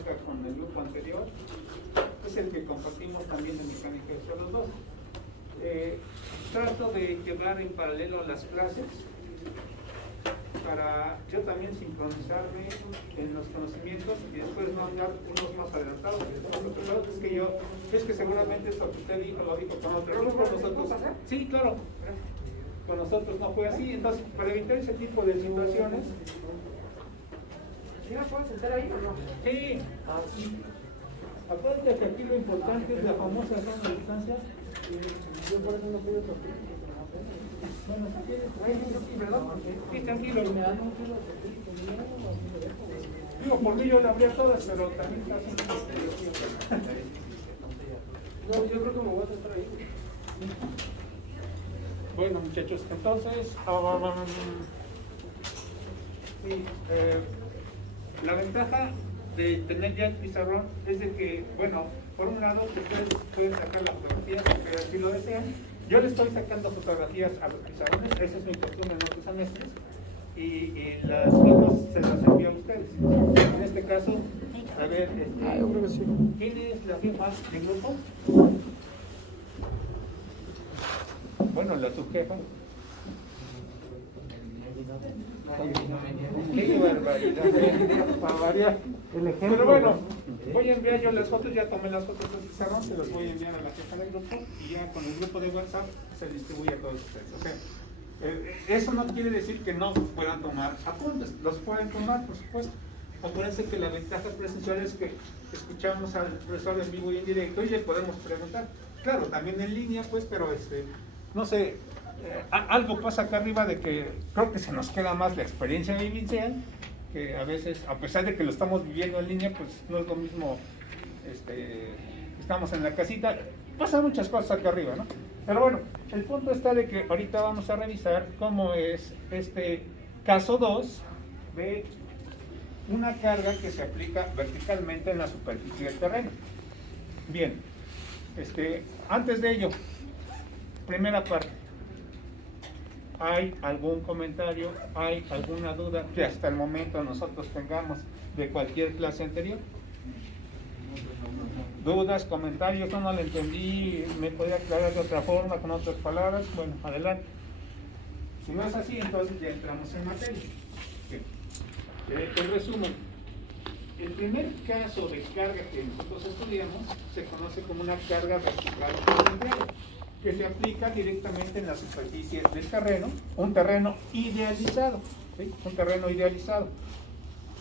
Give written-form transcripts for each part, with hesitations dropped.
toca con el grupo anterior, es el que compartimos también en mecánica de suelos 2. Trato de llevar en paralelo las clases para yo también sincronizarme en los conocimientos y después no andar unos más adelantados. Es que seguramente eso que usted dijo, lo dijo con otro grupo, nosotros. Sí, claro. Con nosotros no fue así, entonces para evitar ese tipo de situaciones. ¿Sí me puedo sentar ahí o no? Sí. Acuérdate que aquí lo importante es la famosa zona de distancia. Yo por eso no pido tortillas. Bueno, si quieres. ¿Verdad? Sí, tranquilo. Me dan un kilo de tortillas. Digo, por mí yo la abría todas, pero también está haciendo. No, yo creo que me voy a sentar ahí. Bueno, muchachos, entonces, sí, la ventaja de tener ya el pizarrón es de que, bueno, por un lado ustedes pueden sacar la fotografía, pero si lo desean, yo le estoy sacando fotografías a los pizarrones, esa es mi costumbre en otros semestres, y las fotos se las envío a ustedes. En este caso, a ver, yo creo que sí. ¿quién es la jefa del grupo? Bueno, la subjefa. Qué barbaridad. Para variar el ejemplo. Pero bueno, voy a enviar yo las fotos, ya tomé las fotos del pizarrón, se las voy a enviar a la jefa del grupo y ya con el grupo de WhatsApp se distribuye a todos ustedes. O sea, eso no quiere decir que no puedan tomar apuntes, los pueden tomar, por supuesto. Acuérdense que la ventaja presencial es que escuchamos al profesor en vivo y en directo y le podemos preguntar. Claro, también en línea, pues, pero no sé, algo pasa acá arriba de que creo que se nos queda más la experiencia vivencial, que a veces, a pesar de que lo estamos viviendo en línea, pues no es lo mismo, estamos en la casita, pasan muchas cosas acá arriba, ¿no? Pero bueno, el punto está de que ahorita vamos a revisar cómo es este caso 2 de una carga que se aplica verticalmente en la superficie del terreno. Bien, antes de ello, primera parte. ¿Hay algún comentario? ¿Hay alguna duda que hasta el momento nosotros tengamos de cualquier clase anterior? ¿Dudas, comentarios? No lo entendí, ¿me podía aclarar de otra forma, con otras palabras? Bueno, adelante. Si no es así, entonces ya entramos en materia. En resumen, el primer caso de carga que nosotros estudiamos se conoce como una carga vertical horizontal, que se aplica directamente en la superficie del terreno, un terreno idealizado, ¿sí? Un terreno idealizado,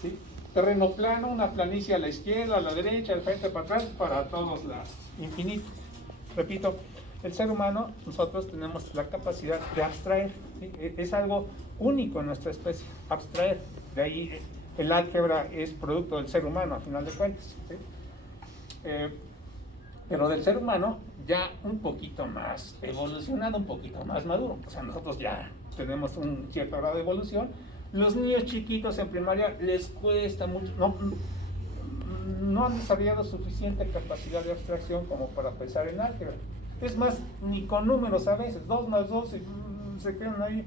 ¿sí? Terreno plano, una planicie a la izquierda, a la derecha, al frente, para atrás, para todos lados, infinito. Repito, el ser humano, nosotros tenemos la capacidad de abstraer, ¿sí? Es algo único en nuestra especie, abstraer. De ahí el álgebra es producto del ser humano, a final de cuentas, ¿sí? Pero del ser humano ya un poquito más evolucionado, un poquito más maduro. O sea, nosotros ya tenemos un cierto grado de evolución. Los niños chiquitos en primaria les cuesta mucho, no han desarrollado suficiente capacidad de abstracción como para pensar en álgebra. Es más, ni con números a veces, 2 más 2 se quedan ahí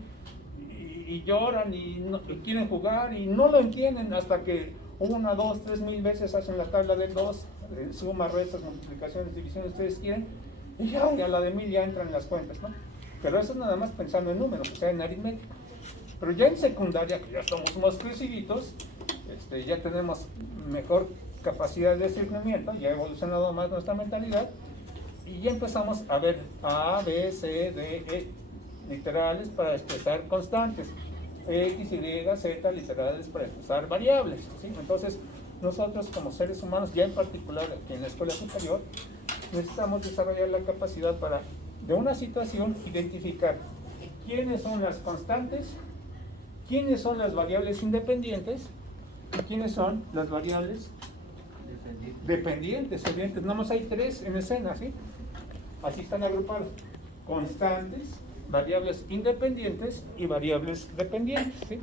y lloran y quieren jugar y no lo entienden hasta que 1, 2, 3 mil veces hacen la tabla de 2, sumas, restas, multiplicaciones, divisiones, ustedes quieren, y ya a la de 1000 ya entran las cuentas, ¿no? Pero eso es nada más pensando en números, o sea, en aritmética. Pero ya en secundaria, que ya estamos más creciditos, ya tenemos mejor capacidad de discernimiento, ya ha evolucionado más nuestra mentalidad, y ya empezamos a ver A, B, C, D, E, literales para expresar constantes, X, Y, Z, literales para expresar variables, ¿sí? Entonces, nosotros como seres humanos, ya en particular aquí en la escuela superior, necesitamos desarrollar la capacidad para, de una situación, identificar quiénes son las constantes, quiénes son las variables independientes y quiénes son las variables dependientes. Nada más hay 3 en escena, ¿sí? Así están agrupados: constantes, variables independientes y variables dependientes, ¿sí?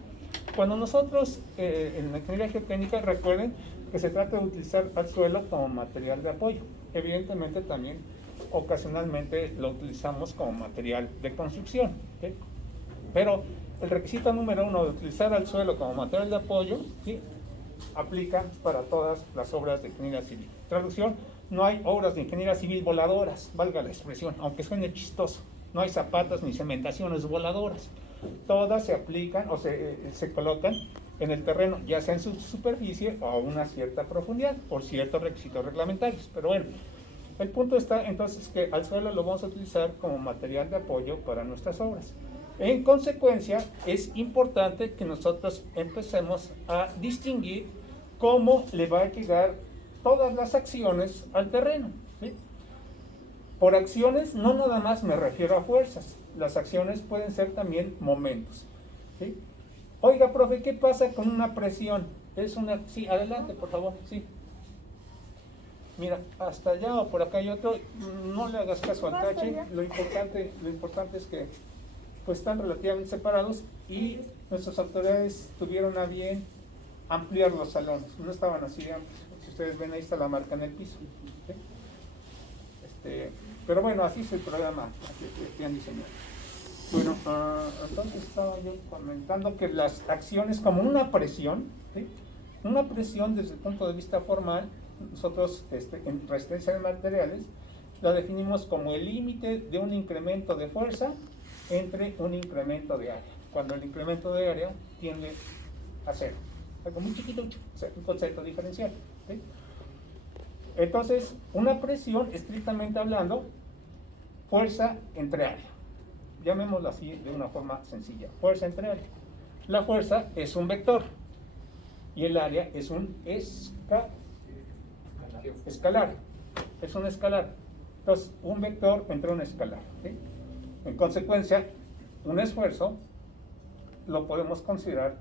Cuando nosotros en la ingeniería geotécnica, recuerden que se trata de utilizar al suelo como material de apoyo. Evidentemente también ocasionalmente lo utilizamos como material de construcción, ¿sí? Pero el requisito número 1 de utilizar al suelo como material de apoyo, ¿sí?, aplica para todas las obras de ingeniería civil. Traducción: no hay obras de ingeniería civil voladoras, valga la expresión, aunque suene chistoso. No hay zapatas ni cementaciones voladoras. Todas se aplican o se colocan en el terreno, ya sea en su superficie o a una cierta profundidad, por ciertos requisitos reglamentarios. Pero bueno, el punto está entonces que al suelo lo vamos a utilizar como material de apoyo para nuestras obras. En consecuencia, es importante que nosotros empecemos a distinguir cómo le va a llegar todas las acciones al terreno, ¿sí? Por acciones no nada más me refiero a fuerzas, las acciones pueden ser también momentos, ¿sí? Oiga, profe, ¿qué pasa con una presión? Sí, adelante, por favor, sí. Mira, hasta allá o por acá hay otro, no le hagas caso al tache, lo importante es que pues están relativamente separados y nuestras autoridades tuvieron a bien ampliar los salones, no estaban así de amplios. Si ustedes ven, ahí está la marca en el piso, ¿sí? Pero bueno, así es el programa que han diseñado. Bueno, entonces estaba yo comentando que las acciones como una presión, ¿sí? Una presión desde el punto de vista formal, nosotros en resistencia de materiales la definimos como el límite de un incremento de fuerza entre un incremento de área, cuando el incremento de área tiende a cero, algo muy chiquito, un concepto diferencial, ¿sí? Entonces, una presión, estrictamente hablando, fuerza entre área, llamémoslo así de una forma sencilla, fuerza entre área. La fuerza es un vector y el área es un escalar, es un escalar. Entonces, un vector entre un escalar, ¿sí? En consecuencia, un esfuerzo lo podemos considerar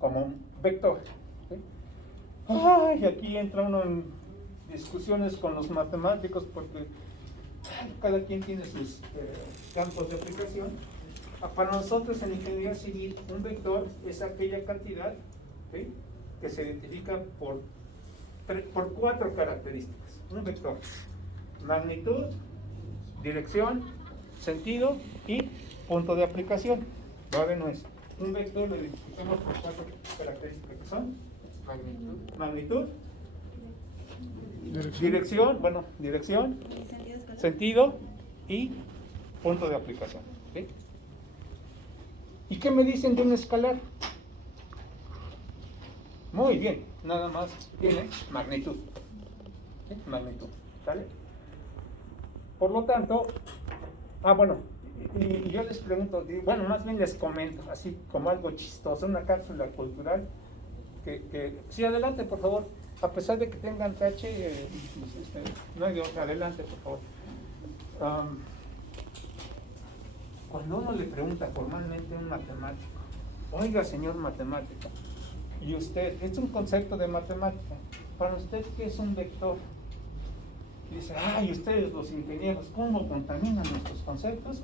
como un vector, ¿sí? Ay, aquí entra uno en discusiones con los matemáticos porque cada quien tiene sus campos de aplicación. Para nosotros en ingeniería civil, un vector es aquella cantidad, ¿sí?, que se identifica por 4 características. Un vector: magnitud, dirección, sentido y punto de aplicación. Ahora no es un vector, lo identificamos por 4 características que son magnitud, dirección, sentido y punto de aplicación, ¿sí? ¿Y qué me dicen de un escalar? Muy bien, nada más tiene magnitud, ¿sí? Magnitud, ¿sale? Por lo tanto, y yo les pregunto, bueno, más bien les comento, así como algo chistoso, una cápsula cultural, sí, adelante, por favor, a pesar de que tengan tache, no hay de otra, adelante, por favor. Cuando uno le pregunta formalmente a un matemático, oiga, señor matemático, y usted, es un concepto de matemática, para usted, ¿qué es un vector? Y dice, ay, ustedes los ingenieros, ¿cómo contaminan nuestros conceptos?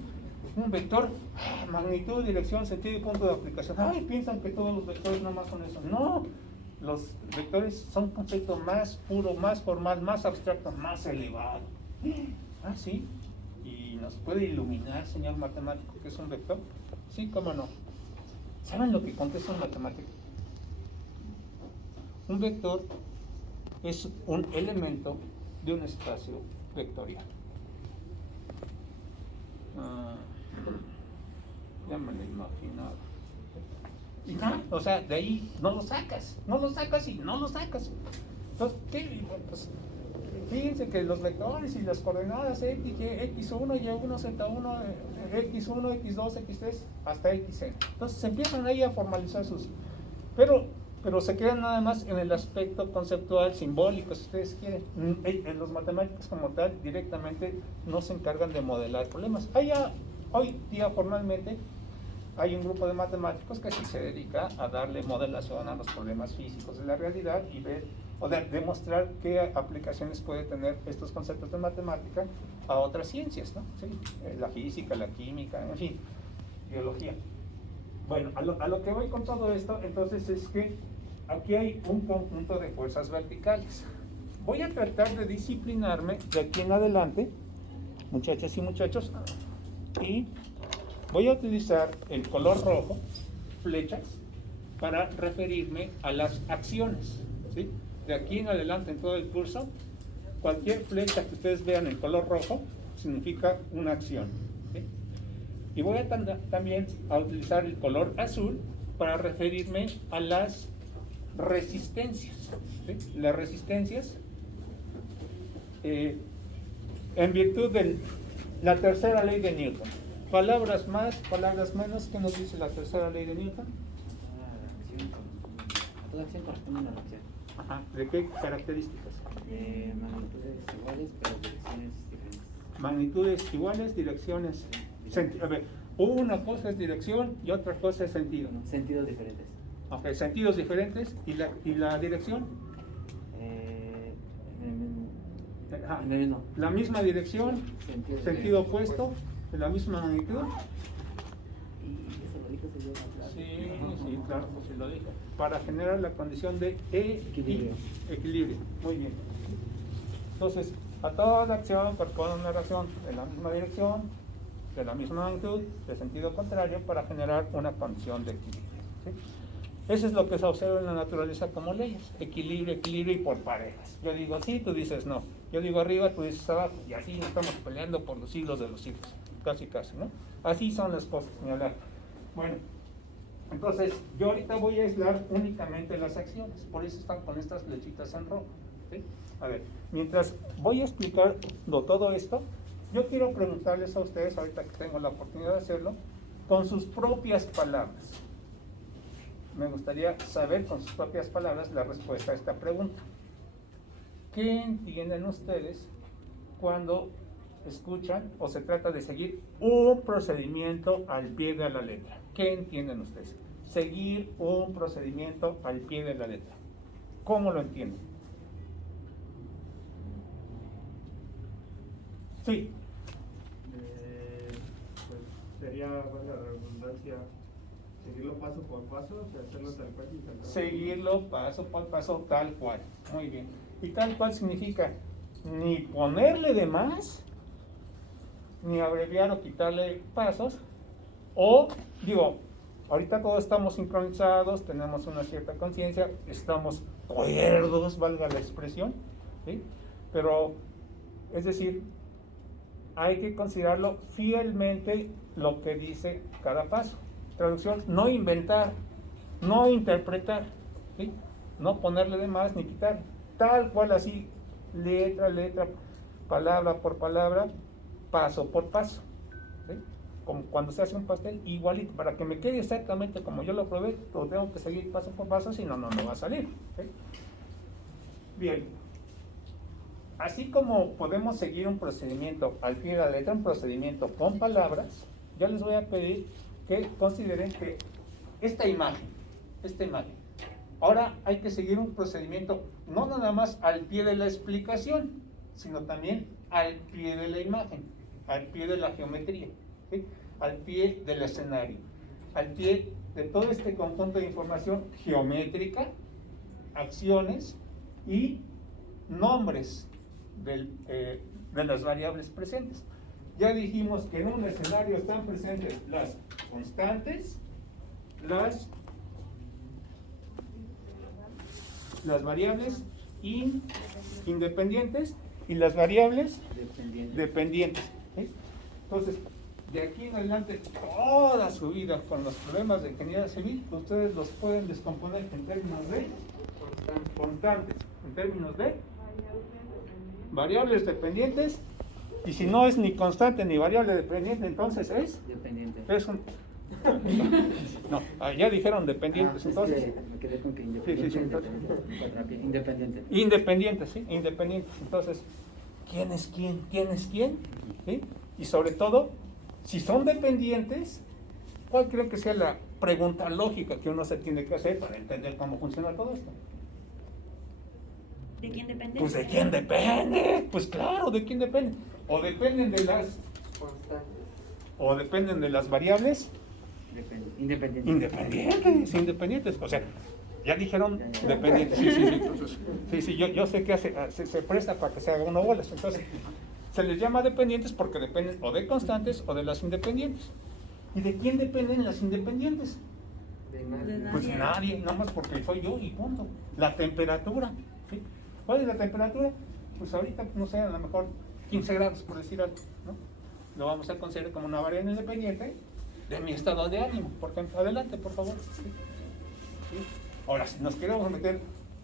Un vector, magnitud, dirección, sentido y punto de aplicación. Ay, piensan que todos los vectores nomás son eso. No, los vectores son un concepto más puro, más formal, más abstracto, más elevado. Ah, sí. ¿Y nos puede iluminar, señor matemático, qué es un vector? Sí, cómo no. ¿Saben lo que contesta un matemático? Un vector es un elemento de un espacio vectorial. Ya me lo imaginaba. Y nada, o sea, de ahí no lo sacas y no lo sacas. Entonces, ¿qué? Pues, fíjense que los vectores y las coordenadas X, Y, X1, Y1, Z1, X1, X2, X3, hasta Xn. Entonces se empiezan ahí a formalizar sus... Pero se quedan nada más en el aspecto conceptual, simbólico, si ustedes quieren. Los matemáticos como tal directamente no se encargan de modelar problemas. Hoy día formalmente hay un grupo de matemáticos que sí se dedica a darle modelación a los problemas físicos de la realidad y ver o demostrar qué aplicaciones puede tener estos conceptos de matemática a otras ciencias, ¿no? ¿Sí? La física, la química, en fin, biología. Bueno, a lo que voy con todo esto, entonces, es que aquí hay un conjunto de fuerzas verticales. Voy a tratar de disciplinarme de aquí en adelante, muchachas y muchachos, y voy a utilizar el color rojo, flechas, para referirme a las acciones, ¿sí? De aquí en adelante en todo el curso, cualquier flecha que ustedes vean en color rojo significa una acción, ¿sí? Y voy a también a utilizar el color azul para referirme a las resistencias, ¿sí? Las resistencias, en virtud de la tercera ley de Newton. Palabras más, palabras menos, ¿qué nos dice la tercera ley de Newton? A toda acción corresponde una reacción. Ajá. ¿De qué características? Magnitudes iguales, pero direcciones diferentes. Magnitudes iguales, direcciones. A ver, una cosa es dirección y otra cosa es sentido. Sentidos diferentes. Ok, sentidos diferentes y la dirección. Ajá. En el mismo. La misma dirección, sentido opuesto, de la misma magnitud. Y eso lo dijo señor. Sí, claro, pues sí lo dije. Para generar la condición de Equilibrio. equilibrio. Muy bien. Entonces, a toda acción corresponde una reacción en la misma dirección, de la misma magnitud, de sentido contrario, para generar una condición de equilibrio, ¿sí? Eso es lo que se observa en la naturaleza como leyes: equilibrio, equilibrio y por parejas. Yo digo sí, tú dices no. Yo digo arriba, tú dices abajo. Y así nos estamos peleando por los siglos de los siglos. Casi, casi, ¿no? Así son las cosas, ni hablar. Bueno, entonces yo ahorita voy a aislar únicamente las acciones. Por eso están con estas flechitas en rojo, ¿sí? A ver, mientras voy a explicar todo esto, yo quiero preguntarles a ustedes, ahorita que tengo la oportunidad de hacerlo, con sus propias palabras. Me gustaría saber con sus propias palabras la respuesta a esta pregunta. ¿Qué entienden ustedes cuando escuchan o se trata de seguir un procedimiento al pie de la letra? ¿Qué entienden ustedes? Seguir un procedimiento al pie de la letra. ¿Cómo lo entienden? Sí. Pues sería, bueno, la redundancia, seguirlo paso por paso, o sea, hacerlo tal cual y tal cual. Seguirlo paso por paso, tal cual. Muy bien. ¿Y tal cual significa ni ponerle de más, ni abreviar o quitarle pasos? O, digo, ahorita todos estamos sincronizados, tenemos una cierta conciencia, estamos cuerdos, valga la expresión, ¿sí? Pero, es decir, hay que considerarlo fielmente lo que dice cada paso. Traducción: no inventar, no interpretar, ¿sí? No ponerle de más ni quitar, tal cual así, letra a letra, palabra por palabra, paso por paso, ¿sí? Como cuando se hace un pastel, igualito, para que me quede exactamente como yo lo probé, lo tengo que seguir paso por paso, si no, no me va a salir, ¿sí? Bien. Así como podemos seguir un procedimiento al pie de la letra, un procedimiento con palabras, yo les voy a pedir que consideren que esta imagen, ahora hay que seguir un procedimiento no nada más al pie de la explicación, sino también al pie de la imagen, al pie de la geometría, ¿sí? Al pie del escenario, al pie de todo este conjunto de información geométrica, acciones y nombres de las variables presentes. Ya dijimos que en un escenario están presentes las constantes, las variables independientes y las variables dependientes, ¿sí? Entonces, de aquí en adelante, toda su vida con los problemas de ingeniería civil, ustedes los pueden descomponer en términos de constantes, en términos de variables dependientes, y si no es ni constante ni variable dependiente, entonces es Dependiente. es un no, ya dijeron dependientes, entonces me quedé con que Sí, independiente. sí. Independiente. independientes, sí, independientes. Entonces, ¿quién es quién? ¿Quién es quién? ¿Sí? Y sobre todo, si son dependientes, ¿cuál creen que sea la pregunta lógica que uno se tiene que hacer para entender cómo funciona todo esto? ¿De quién depende? Pues ¿de quién depende? Pues claro, ¿de quién depende? O dependen de las variables independientes. O sea, ya dijeron dependientes. Sí, yo sé que se presta para que se haga una bolas. Entonces, se les llama dependientes porque dependen o de constantes o de las independientes. ¿Y de quién dependen las independientes? De nadie. Pues nadie, nada más porque soy yo y punto. La temperatura, ¿sí? ¿Cuál es la temperatura? Pues ahorita, no sé, a lo mejor 15 grados, por decir algo, ¿no? Lo vamos a considerar como una variable independiente de mi estado de ánimo. Por ejemplo, adelante, por favor. ¿Sí? ¿Sí? Ahora, si nos queremos meter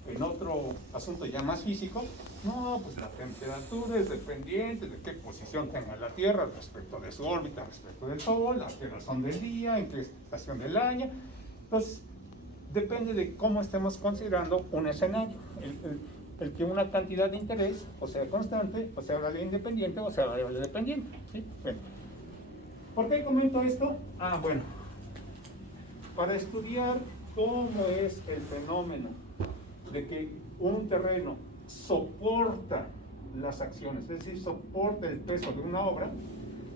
en otro asunto ya más físico, no, pues la temperatura es dependiente de qué posición tenga la Tierra respecto de su órbita, respecto del Sol, las qué son del día, en qué estación del año. Entonces, depende de cómo estemos considerando un escenario. El que una cantidad de interés, o sea constante, o sea variable independiente, o sea variable dependiente. ¿Sí? Bueno. ¿Por qué comento esto? Bueno, para estudiar cómo es el fenómeno de que un terreno soporta las acciones, es decir, soporta el peso de una obra,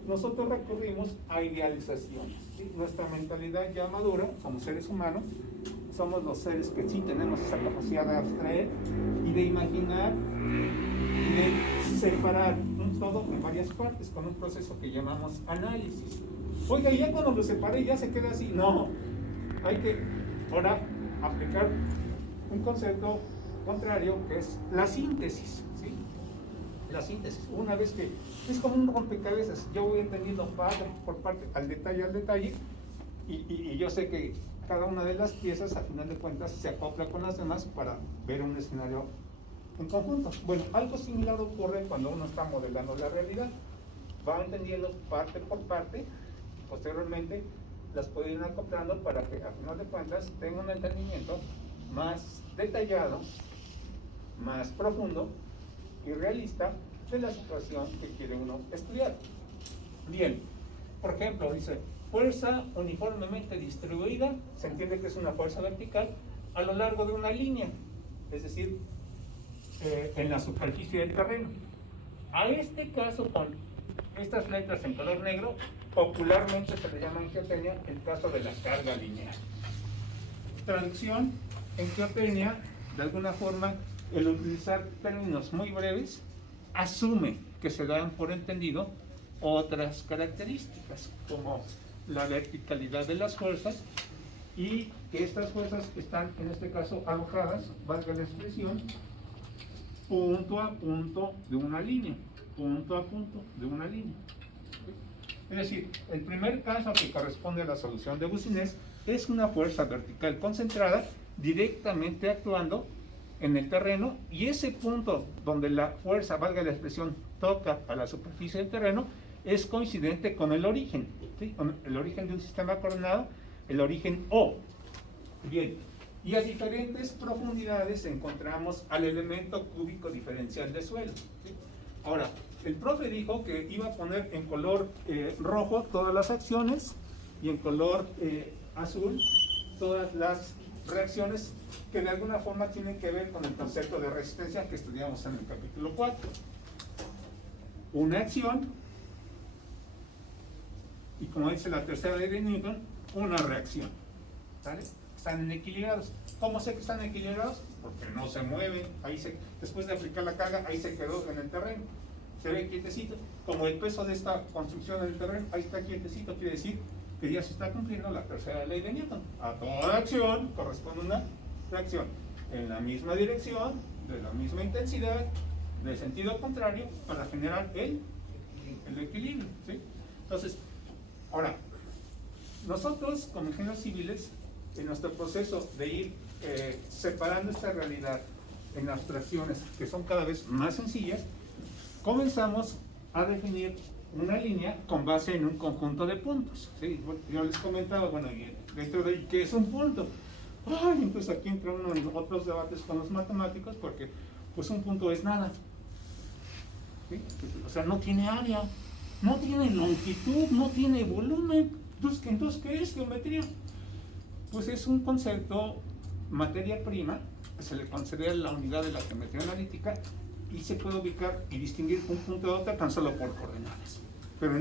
nosotros recurrimos a idealizaciones. ¿Sí? Nuestra mentalidad ya madura, como seres humanos, somos los seres que sí tenemos esa capacidad de abstraer y de imaginar y de separar un todo en varias partes con un proceso que llamamos análisis. Oiga, y ya cuando lo separé ya se queda así. No, hay que ahora aplicar un concepto contrario que es la síntesis. ¿Sí? La síntesis, una vez que es como un rompecabezas, yo voy entendiendo parte por parte, al detalle, y yo sé que cada una de las piezas, a final de cuentas, se acopla con las demás para ver un escenario en conjunto. Bueno, algo similar ocurre cuando uno está modelando la realidad. Va entendiendo parte por parte, posteriormente las puede ir acoplando para que, a final de cuentas, tenga un entendimiento más detallado, más profundo y realista de la situación que quiere uno estudiar. Bien, por ejemplo, dice, fuerza uniformemente distribuida, se entiende que es una fuerza vertical, a lo largo de una línea, es decir, en la superficie del terreno. A este caso, con estas letras en color negro, popularmente se le llama en geotecnia el caso de la carga lineal. Traducción, en geotecnia, de alguna forma, el utilizar términos muy breves, asume que se dan por entendido otras características, como la verticalidad de las fuerzas y que estas fuerzas están, en este caso, alojadas, valga la expresión, punto a punto de una línea, punto a punto de una línea. Es decir, el primer caso que corresponde a la solución de Boussinesq es una fuerza vertical concentrada directamente actuando en el terreno, y ese punto donde la fuerza, valga la expresión, toca a la superficie del terreno es coincidente con el origen, ¿sí? Con el origen de un sistema coordenado, el origen O. Bien, y a diferentes profundidades encontramos al elemento cúbico diferencial de suelo, ¿sí? Ahora, el profe dijo que iba a poner en color rojo todas las acciones y en color azul todas las reacciones que de alguna forma tienen que ver con el concepto de resistencia que estudiamos en el capítulo 4. Una acción, y como dice la tercera ley de Newton, una reacción. ¿Sale? Están equilibrados. ¿Cómo sé que están equilibrados? Porque no se mueven. Después de aplicar la carga, ahí se quedó en el terreno. Se ve quietecito. Como el peso de esta construcción en el terreno, ahí está quietecito, quiere decir que ya se está cumpliendo la tercera ley de Newton. A toda acción corresponde una reacción en la misma dirección, de la misma intensidad, de sentido contrario, para generar el equilibrio. ¿Sí? Entonces, ahora, nosotros como ingenieros civiles, en nuestro proceso de ir separando esta realidad en abstracciones que son cada vez más sencillas, comenzamos a definir una línea con base en un conjunto de puntos. ¿Sí? Yo les comentaba, bueno, dentro de ¿qué es un punto? Ay, entonces aquí entra uno en otros debates con los matemáticos, porque pues un punto es nada. ¿Sí? O sea, no tiene área, no tiene longitud, no tiene volumen. Entonces ¿qué es geometría? Pues es un concepto, materia prima, se le considera la unidad de la geometría analítica, y se puede ubicar y distinguir un punto de otro tan solo por coordenadas. Pero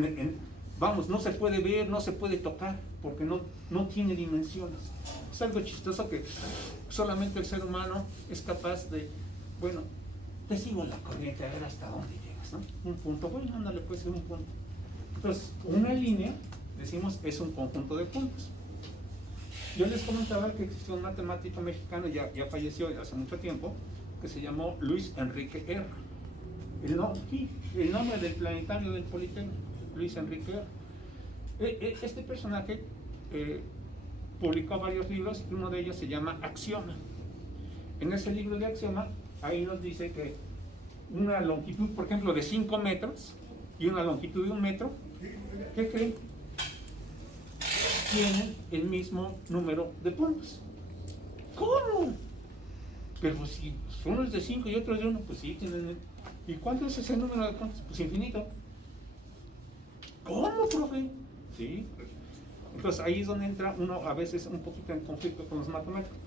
vamos, no se puede ver, no se puede tocar, porque no tiene dimensiones. Es algo chistoso que solamente el ser humano es capaz de, bueno, te sigo la corriente a ver hasta dónde llegas, ¿no? Un punto, bueno, ándale, puede ser un punto. Entonces, una línea, decimos, es un conjunto de puntos. Yo les comentaba que existió un matemático mexicano, ya falleció hace mucho tiempo, que se llamó Luis Enrique R. El nombre del planetario del Politécnico, Luis Enrique R. Este personaje publicó varios libros y uno de ellos se llama Axioma. En ese libro de Axioma, ahí nos dice que una longitud, por ejemplo, de 5 metros y una longitud de 1 metro, ¿qué creen? Tienen el mismo número de puntos. ¿Cómo? Pero si uno es de 5 y otro es de 1, pues sí tienen. ¿Y cuánto es ese número de puntos? Pues infinito. ¿Cómo, profe? Sí. Entonces ahí es donde entra uno a veces un poquito en conflicto con los matemáticos.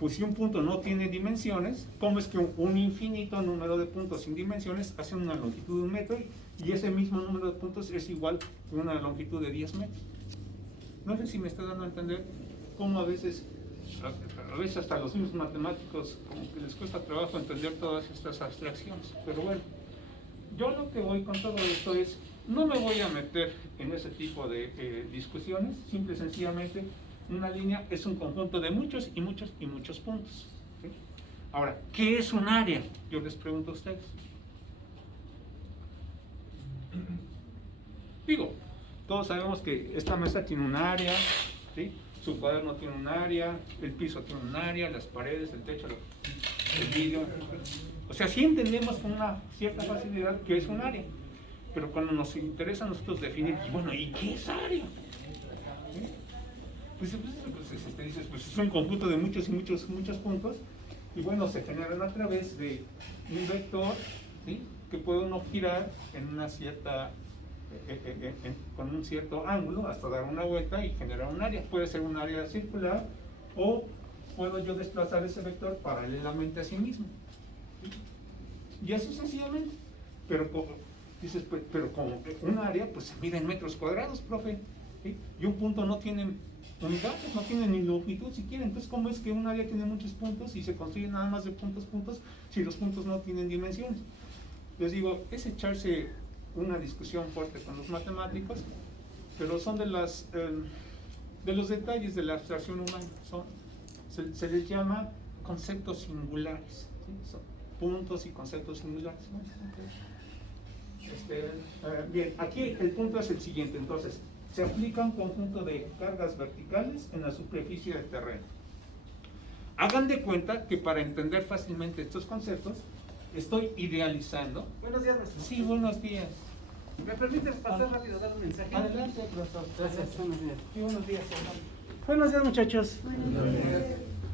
Pues si un punto no tiene dimensiones, ¿cómo es que un infinito número de puntos sin dimensiones hace una longitud de 1 metro y ese mismo número de puntos es igual que una longitud de 10 metros? No sé si me está dando a entender cómo a veces hasta los mismos matemáticos como que les cuesta trabajo entender todas estas abstracciones. Pero bueno, yo lo que voy con todo esto es, no me voy a meter en ese tipo de discusiones, simple y sencillamente una línea es un conjunto de muchos y muchos y muchos puntos. ¿Sí? Ahora, ¿qué es un área? Yo les pregunto a ustedes. Digo, todos sabemos que esta mesa tiene un área, ¿sí? Su cuaderno tiene un área, el piso tiene un área, las paredes, el techo, el vidrio. O sea, sí entendemos con una cierta facilidad que es un área, pero cuando nos interesa a nosotros definir, bueno, ¿y qué es área? ¿Sí? Pues es un conjunto de muchos y muchos puntos, y bueno, se generan a través de un vector, ¿sí? Que puede uno girar en una cierta con un cierto ángulo hasta dar una vuelta y generar un área. Puede ser un área circular o puedo yo desplazar ese vector paralelamente a sí mismo. ¿Sí? Y así sencillamente. Pero dices, pero como un área pues se mide en metros cuadrados, profe. ¿Sí? Y un punto no tiene unidades, no tiene ni longitud siquiera. Entonces, ¿cómo es que un área tiene muchos puntos y se construye nada más de puntos si los puntos no tienen dimensiones? Les digo, es echarse una discusión fuerte con los matemáticos, pero son de los detalles de la abstracción humana. Se les llama conceptos singulares, ¿sí? Son puntos y conceptos singulares. Bien, aquí el punto es el siguiente. Entonces, se aplica un conjunto de cargas verticales en la superficie del terreno. Hagan de cuenta que para entender fácilmente estos conceptos, estoy idealizando. Buenos días, maestro. Sí, buenos días. ¿Me permite pasar rápido a dar un mensaje? Adelante, profesor. Gracias, buenos días. Sí, buenos días, hermano. Buenos días, muchachos.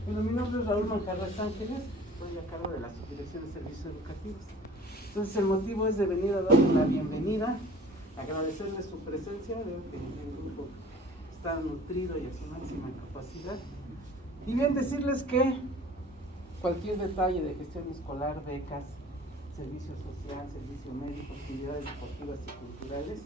Bueno, mi nombre es Raúl Manjarres Ángeles, estoy a cargo de la Subdirección de Servicios Educativos. Entonces, el motivo es de venir a darle la bienvenida, agradecerle su presencia, veo que el grupo está nutrido y a su máxima capacidad. Y bien decirles que cualquier detalle de gestión escolar, becas, servicio social, servicio médico, actividades deportivas y culturales.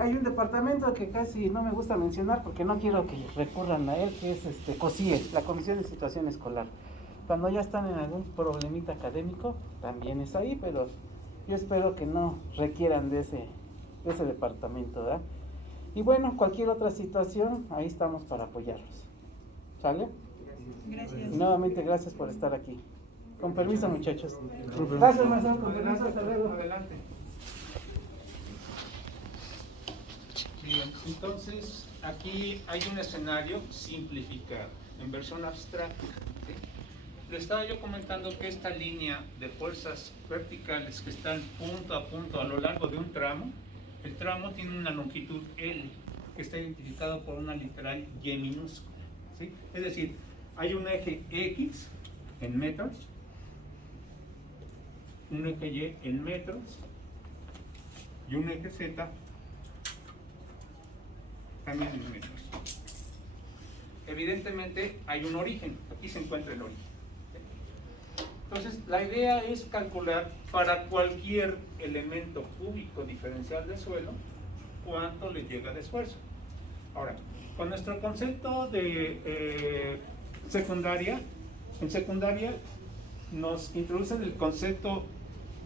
Hay un departamento que casi no me gusta mencionar porque no quiero que recurran a él, que es COSIE, la Comisión de Situación Escolar. Cuando ya están en algún problemita académico, también es ahí, pero yo espero que no requieran de ese departamento, ¿verdad? Y bueno, cualquier otra situación, ahí estamos para apoyarlos. ¿Sale? Gracias. Y nuevamente gracias por estar aquí. Con permiso, muchachos. Gracias, maestro. Con permiso, hasta luego. Adelante. Bien, entonces aquí hay un escenario simplificado, en versión abstracta. ¿Sí? Le estaba yo comentando que esta línea de fuerzas verticales que están punto a punto a lo largo de un tramo, el tramo tiene una longitud L, que está identificado por una literal Y minúscula. ¿Sí? Es decir, hay un eje X en metros, un eje Y en metros y un eje Z también en metros. Evidentemente hay un origen, aquí se encuentra el origen. Entonces la idea es calcular para cualquier elemento cúbico diferencial de suelo cuánto le llega de esfuerzo. Ahora, con nuestro concepto de secundaria, en secundaria nos introducen el concepto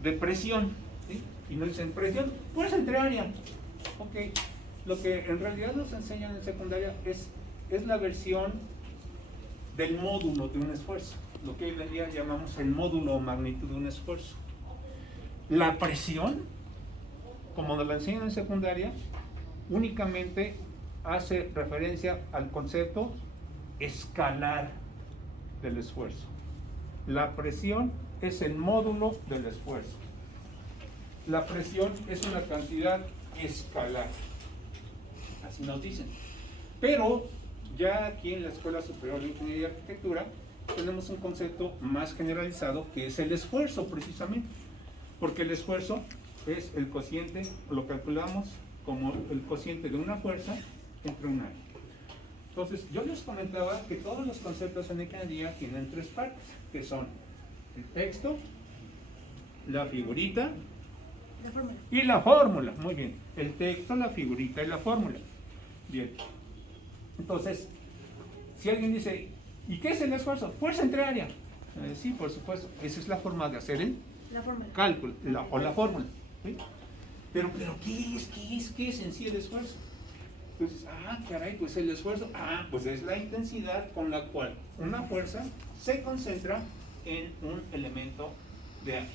de presión, ¿sí? Y nos dicen presión, pues entre área. Ok, lo que en realidad nos enseñan en secundaria es es la versión del módulo de un esfuerzo, lo que hoy en día llamamos el módulo o magnitud de un esfuerzo. La presión, como nos la enseñan en secundaria, únicamente hace referencia al concepto escalar del esfuerzo. La presión es el módulo del esfuerzo. La presión es una cantidad escalar, así nos dicen. Pero ya aquí en la Escuela Superior de Ingeniería y Arquitectura tenemos un concepto más generalizado que es el esfuerzo, precisamente, porque el esfuerzo es el cociente, lo calculamos como el cociente de una fuerza entre un área. Entonces, yo les comentaba que todos los conceptos en ingeniería tienen tres partes, que son el texto, la figurita y la fórmula. Muy bien, el texto, la figurita y la fórmula. Bien, entonces, si alguien dice, ¿y qué es el esfuerzo? Fuerza entre área. Sí, por supuesto, esa es la forma de hacer el cálculo, o la fórmula. ¿Sí? Pero ¿qué es en sí el esfuerzo? Entonces, caray, pues el esfuerzo, pues es la intensidad con la cual una fuerza se concentra en un elemento de área,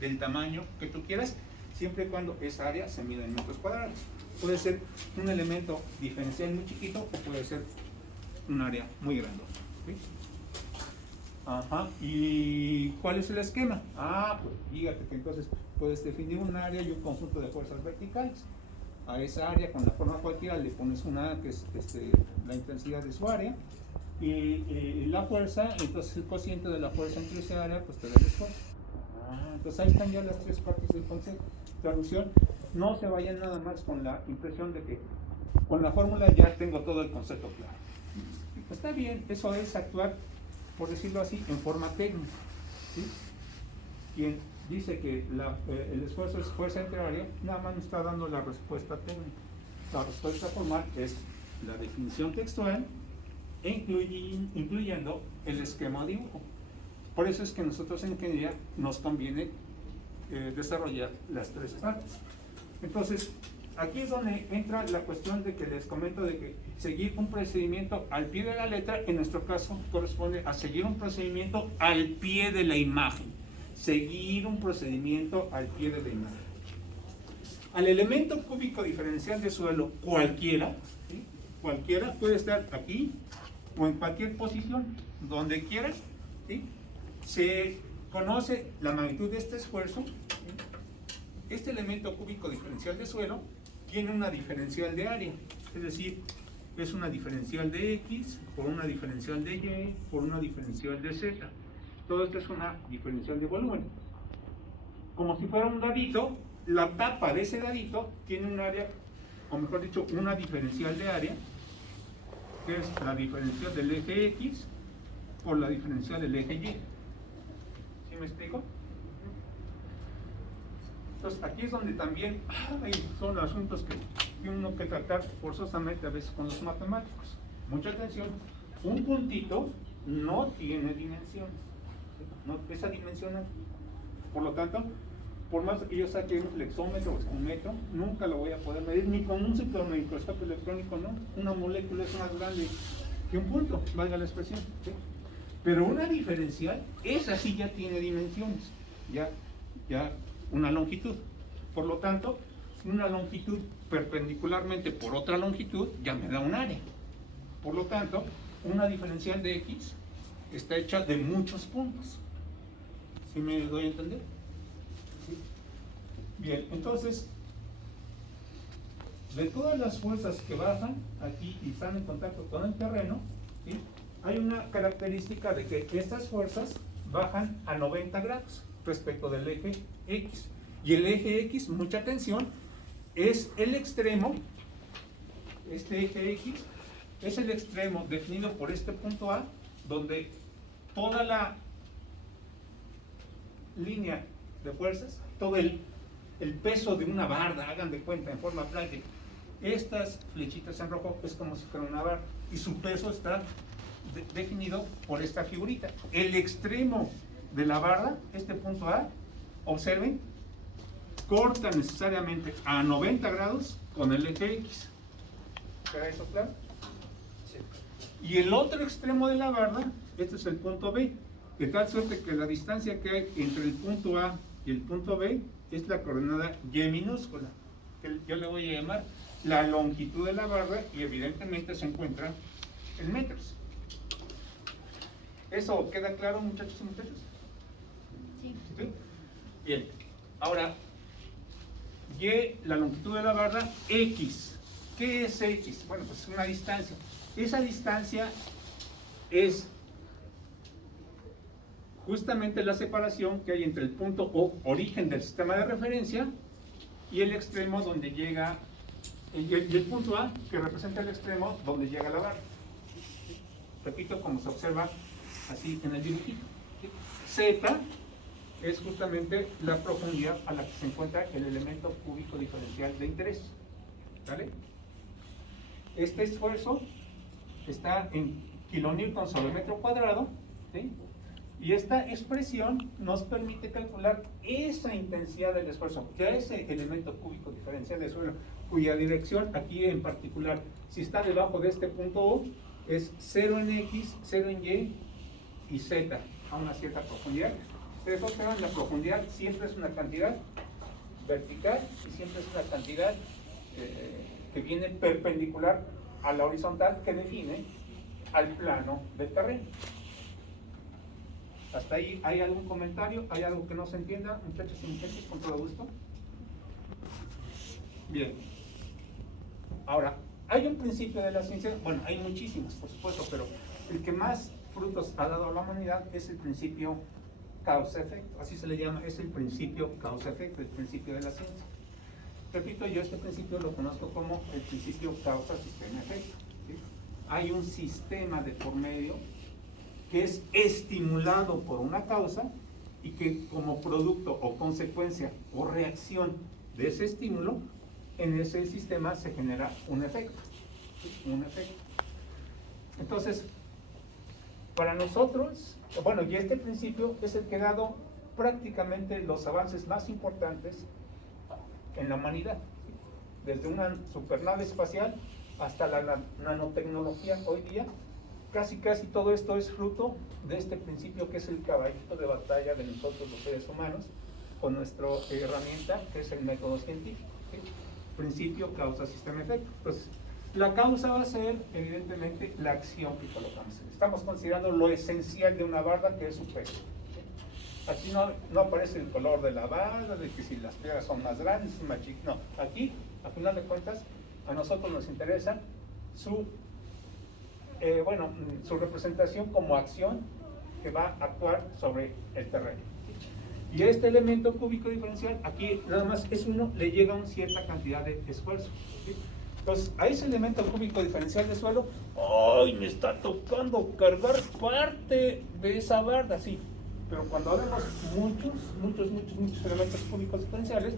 del tamaño que tú quieras, siempre y cuando esa área se mida en metros cuadrados. Puede ser un elemento diferencial muy chiquito o puede ser un área muy grande. ¿Sí? ¿Y cuál es el esquema? Pues fíjate que entonces puedes definir un área y un conjunto de fuerzas verticales. A esa área con la forma cualquiera le pones una que es la intensidad de su área y la fuerza, entonces el cociente de la fuerza entre esa área pues te da el esfuerzo. Entonces ahí están ya las tres partes del concepto. Traducción, no se vayan nada más con la impresión de que con la fórmula ya tengo todo el concepto claro. Está bien, eso es actuar, por decirlo así, en forma técnica. ¿Sí? Quien dice que el esfuerzo es fuerza entre área, nada más me está dando la respuesta técnica. La respuesta formal es la definición textual e incluyendo el esquema de dibujo. Por eso es que nosotros en ingeniería nos conviene desarrollar las tres partes. Entonces, aquí es donde entra la cuestión de que les comento de que seguir un procedimiento al pie de la letra, en nuestro caso corresponde a seguir un procedimiento al pie de la imagen. Seguir un procedimiento al pie de la imagen. Al elemento cúbico diferencial de suelo, cualquiera, ¿sí? Cualquiera puede estar aquí o en cualquier posición, donde quiera, ¿sí? Se conoce la magnitud de este esfuerzo. ¿Sí? Este elemento cúbico diferencial de suelo tiene una diferencial de área, es decir, es una diferencial de X por una diferencial de Y por una diferencial de Z. Todo esto es una diferencial de volumen. Como si fuera un dadito, la tapa de ese dadito tiene un área, o mejor dicho, una diferencial de área, que es la diferencial del eje X por la diferencial del eje Y. ¿Sí me explico? Entonces aquí es donde también son asuntos que tiene uno que tratar forzosamente a veces con los matemáticos. Mucha atención, un puntito no tiene dimensiones, no es adimensional. Por lo tanto, por más que yo saque un flexómetro o un metro, nunca lo voy a poder medir, ni con un microscopio electrónico, no. Una molécula es más grande que un punto, valga la expresión. ¿Sí? Pero una diferencial, esa sí ya tiene dimensiones, ya una longitud. Por lo tanto, una longitud perpendicularmente por otra longitud ya me da un área. Por lo tanto, una diferencial de X está hecha de muchos puntos. ¿Sí me doy a entender? ¿Sí? Bien, entonces, de todas las fuerzas que bajan aquí y están en contacto con el terreno, ¿sí? Hay una característica de que estas fuerzas bajan a 90 grados respecto del eje X. Y el eje X, mucha atención, es el extremo, este eje X, es el extremo definido por este punto A, donde toda la línea de fuerzas, todo el peso de una barda, hagan de cuenta en forma práctica, estas flechitas en rojo es como si fuera una barda, y su peso está definido por esta figurita. El extremo de la barra, este punto A, observen, corta necesariamente a 90 grados con el eje X. ¿Queda eso claro? Sí. Y el otro extremo de la barra, este es el punto B, de tal suerte que la distancia que hay entre el punto A y el punto B es la coordenada Y minúscula, que yo le voy a llamar la longitud de la barra, y evidentemente se encuentra en metros. ¿Eso queda claro, muchachos y muchachas? Sí. ¿Sí? Bien, ahora, Y, la longitud de la barra, X. ¿Qué es X? Bueno, pues es una distancia. Esa distancia es justamente la separación que hay entre el punto o origen del sistema de referencia y el extremo donde llega, y el punto A, que representa el extremo donde llega la barra. Repito, como se observa así en el dibujito. Z es justamente la profundidad a la que se encuentra el elemento cúbico diferencial de interés. ¿Vale? Este esfuerzo está en kilonewton sobre metro cuadrado, ¿sí? Y esta expresión nos permite calcular esa intensidad del esfuerzo, que ese elemento cúbico diferencial de suelo, cuya dirección aquí en particular, si está debajo de este punto O, es 0 en X, 0 en Y y Z a una cierta profundidad. Ustedes observan, la profundidad siempre es una cantidad vertical y siempre es una cantidad que viene perpendicular a la horizontal que define al plano del terreno. ¿Hasta ahí hay algún comentario? ¿Hay algo que no se entienda, muchachos y muchachas? Con todo gusto. Bien. Ahora, hay un principio de la ciencia, bueno, hay muchísimos, por supuesto, pero el que más frutos ha dado a la humanidad es el principio causa-efecto. Así se le llama, es el principio causa-efecto, el principio de la ciencia. Repito, yo este principio lo conozco como el principio causa-sistema-efecto. ¿Sí? Hay un sistema de por medio que es estimulado por una causa y que como producto o consecuencia o reacción de ese estímulo, en ese sistema se genera un efecto. ¿Sí? Un efecto. Entonces, para nosotros, bueno, y este principio es el que ha dado prácticamente los avances más importantes en la humanidad, desde una supernave espacial hasta la nanotecnología hoy día. Casi todo esto es fruto de este principio que es el caballito de batalla de nosotros los seres humanos con nuestra herramienta que es el método científico. ¿Sí? Principio, causa, sistema, efecto. Entonces, la causa va a ser evidentemente la acción que colocamos. Estamos considerando lo esencial de una barda, que es su peso. ¿Sí? Aquí no aparece el color de la barda, de que si las piedras son más grandes, más chicas. No, aquí, a final de cuentas, a nosotros nos interesa su representación como acción que va a actuar sobre el terreno. Y este elemento cúbico diferencial, aquí nada más es uno, le llega una cierta cantidad de esfuerzo. ¿Sí? Entonces, a ese elemento cúbico diferencial de suelo, ¡ay! Me está tocando cargar parte de esa barda, sí. Pero cuando hablamos muchos elementos cúbicos diferenciales,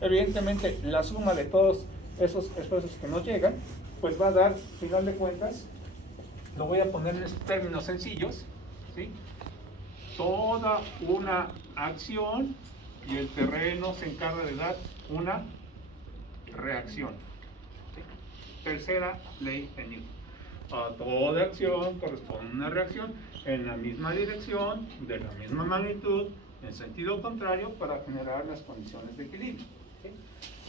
evidentemente la suma de todos esos esfuerzos que nos llegan, pues va a dar, final de cuentas, lo voy a poner en términos sencillos, ¿sí? Toda una acción y el terreno se encarga de dar una reacción. ¿Sí? Tercera ley de Newton. A toda acción corresponde una reacción en la misma dirección, de la misma magnitud, en sentido contrario, para generar las condiciones de equilibrio. ¿Sí?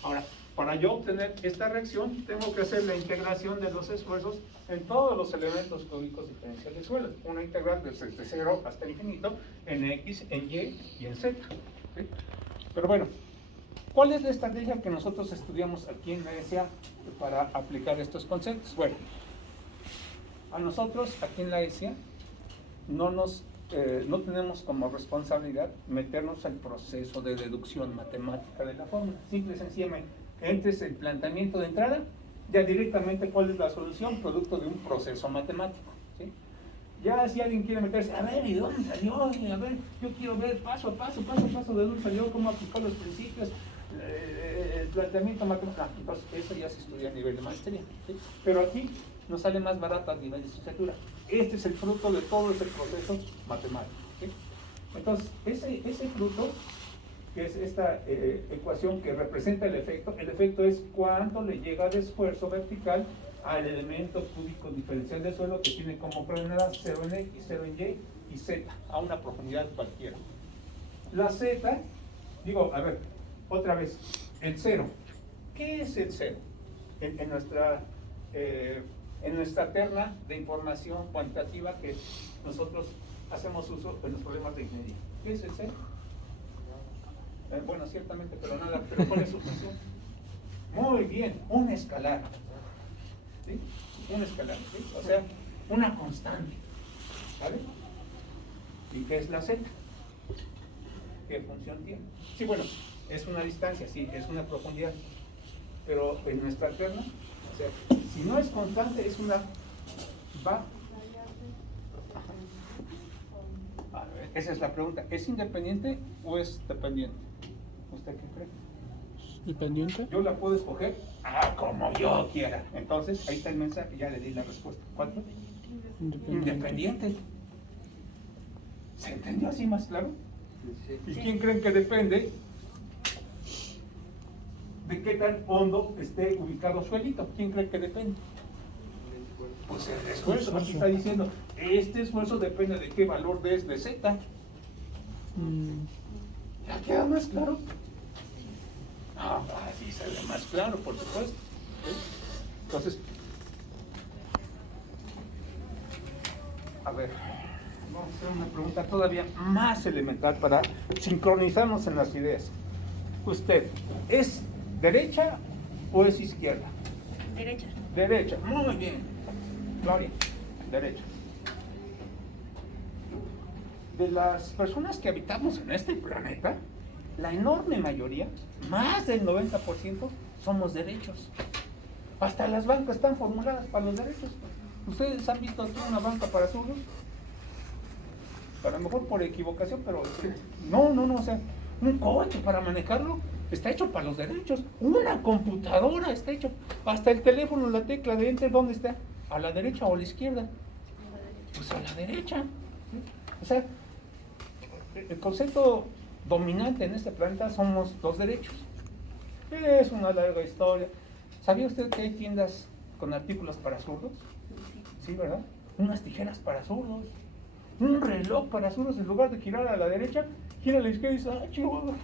Ahora, para yo obtener esta reacción, tengo que hacer la integración de los esfuerzos en todos los elementos cúbicos diferenciales del suelo. Una integral desde 0 hasta el infinito, en X, en Y y en Z. ¿Sí? Pero bueno, ¿cuál es la estrategia que nosotros estudiamos aquí en la ESA para aplicar estos conceptos? Bueno, a nosotros aquí en la ESA no tenemos como responsabilidad meternos al proceso de deducción matemática de la fórmula. Simple y sencillamente, entres el planteamiento de entrada, ya directamente cuál es la solución, producto de un proceso matemático. ¿Sí? Ya si alguien quiere meterse, a ver, ¿y de dónde salió? A ver, yo quiero ver paso a paso, de dónde salió, cómo aplicar los principios, el planteamiento matemático. Entonces, eso ya se estudia a nivel de maestría. ¿Sí? Pero aquí nos sale más barato a nivel de licenciatura. Este es el fruto de todo ese proceso matemático. ¿Sí? Entonces, ese fruto, que es esta ecuación que representa el efecto es cuánto le llega de esfuerzo vertical al elemento cúbico diferencial del suelo que tiene como coordenadas 0 en X, 0 en Y y Z, a una profundidad cualquiera. La Z, digo, a ver, otra vez, el 0. ¿Qué es el 0? En nuestra terna de información cuantitativa que nosotros hacemos uso en los problemas de ingeniería. ¿Qué es el 0? Bueno, ciertamente, pero nada, pero ¿cuál es su función? Muy bien, un escalar. ¿Sí? Un escalar, ¿sí? O sea, una constante. ¿Vale? ¿Y qué es la Z? ¿Qué función tiene? Sí, bueno, es una distancia, sí, es una profundidad. Pero en nuestra terna, o sea, si no es constante, es una va. A ver, esa es la pregunta. ¿Es independiente o es dependiente? ¿Usted qué cree? ¿Dependiente? Yo la puedo escoger como yo quiera. Entonces, ahí está el mensaje, ya le di la respuesta. ¿Cuánto? Independiente. ¿Se entendió así más claro? ¿Y quién creen que depende de qué tan hondo esté ubicado suelito? ¿Quién cree que depende? Pues el esfuerzo. Aquí está diciendo, este esfuerzo depende de qué valor de Z. ¿Ya queda más claro? Así se ve más claro, por supuesto. ¿Sí? Entonces, a ver, vamos a hacer una pregunta todavía más elemental para sincronizarnos en las ideas. ¿Usted es derecha o es izquierda? Derecha. Derecha, muy bien. Gloria, derecha. De las personas que habitamos en este planeta, la enorme mayoría, más del 90%, somos derechos. Hasta las bancas están formuladas para los derechos. ¿Ustedes han visto aquí una banca para zurdos? A lo mejor por equivocación, pero no, o sea, un coche para manejarlo está hecho para los derechos. Una computadora está hecho, hasta el teléfono, la tecla de enter, ¿dónde está? ¿A la derecha o a la izquierda? Pues a la derecha. ¿Sí? O sea, el concepto dominante en este planeta somos los derechos. Es una larga historia. ¿Sabía usted que hay tiendas con artículos para zurdos? Sí, ¿verdad? Unas tijeras para zurdos, un reloj para zurdos, en lugar de girar a la derecha, gira a la izquierda y dice, chihuahua.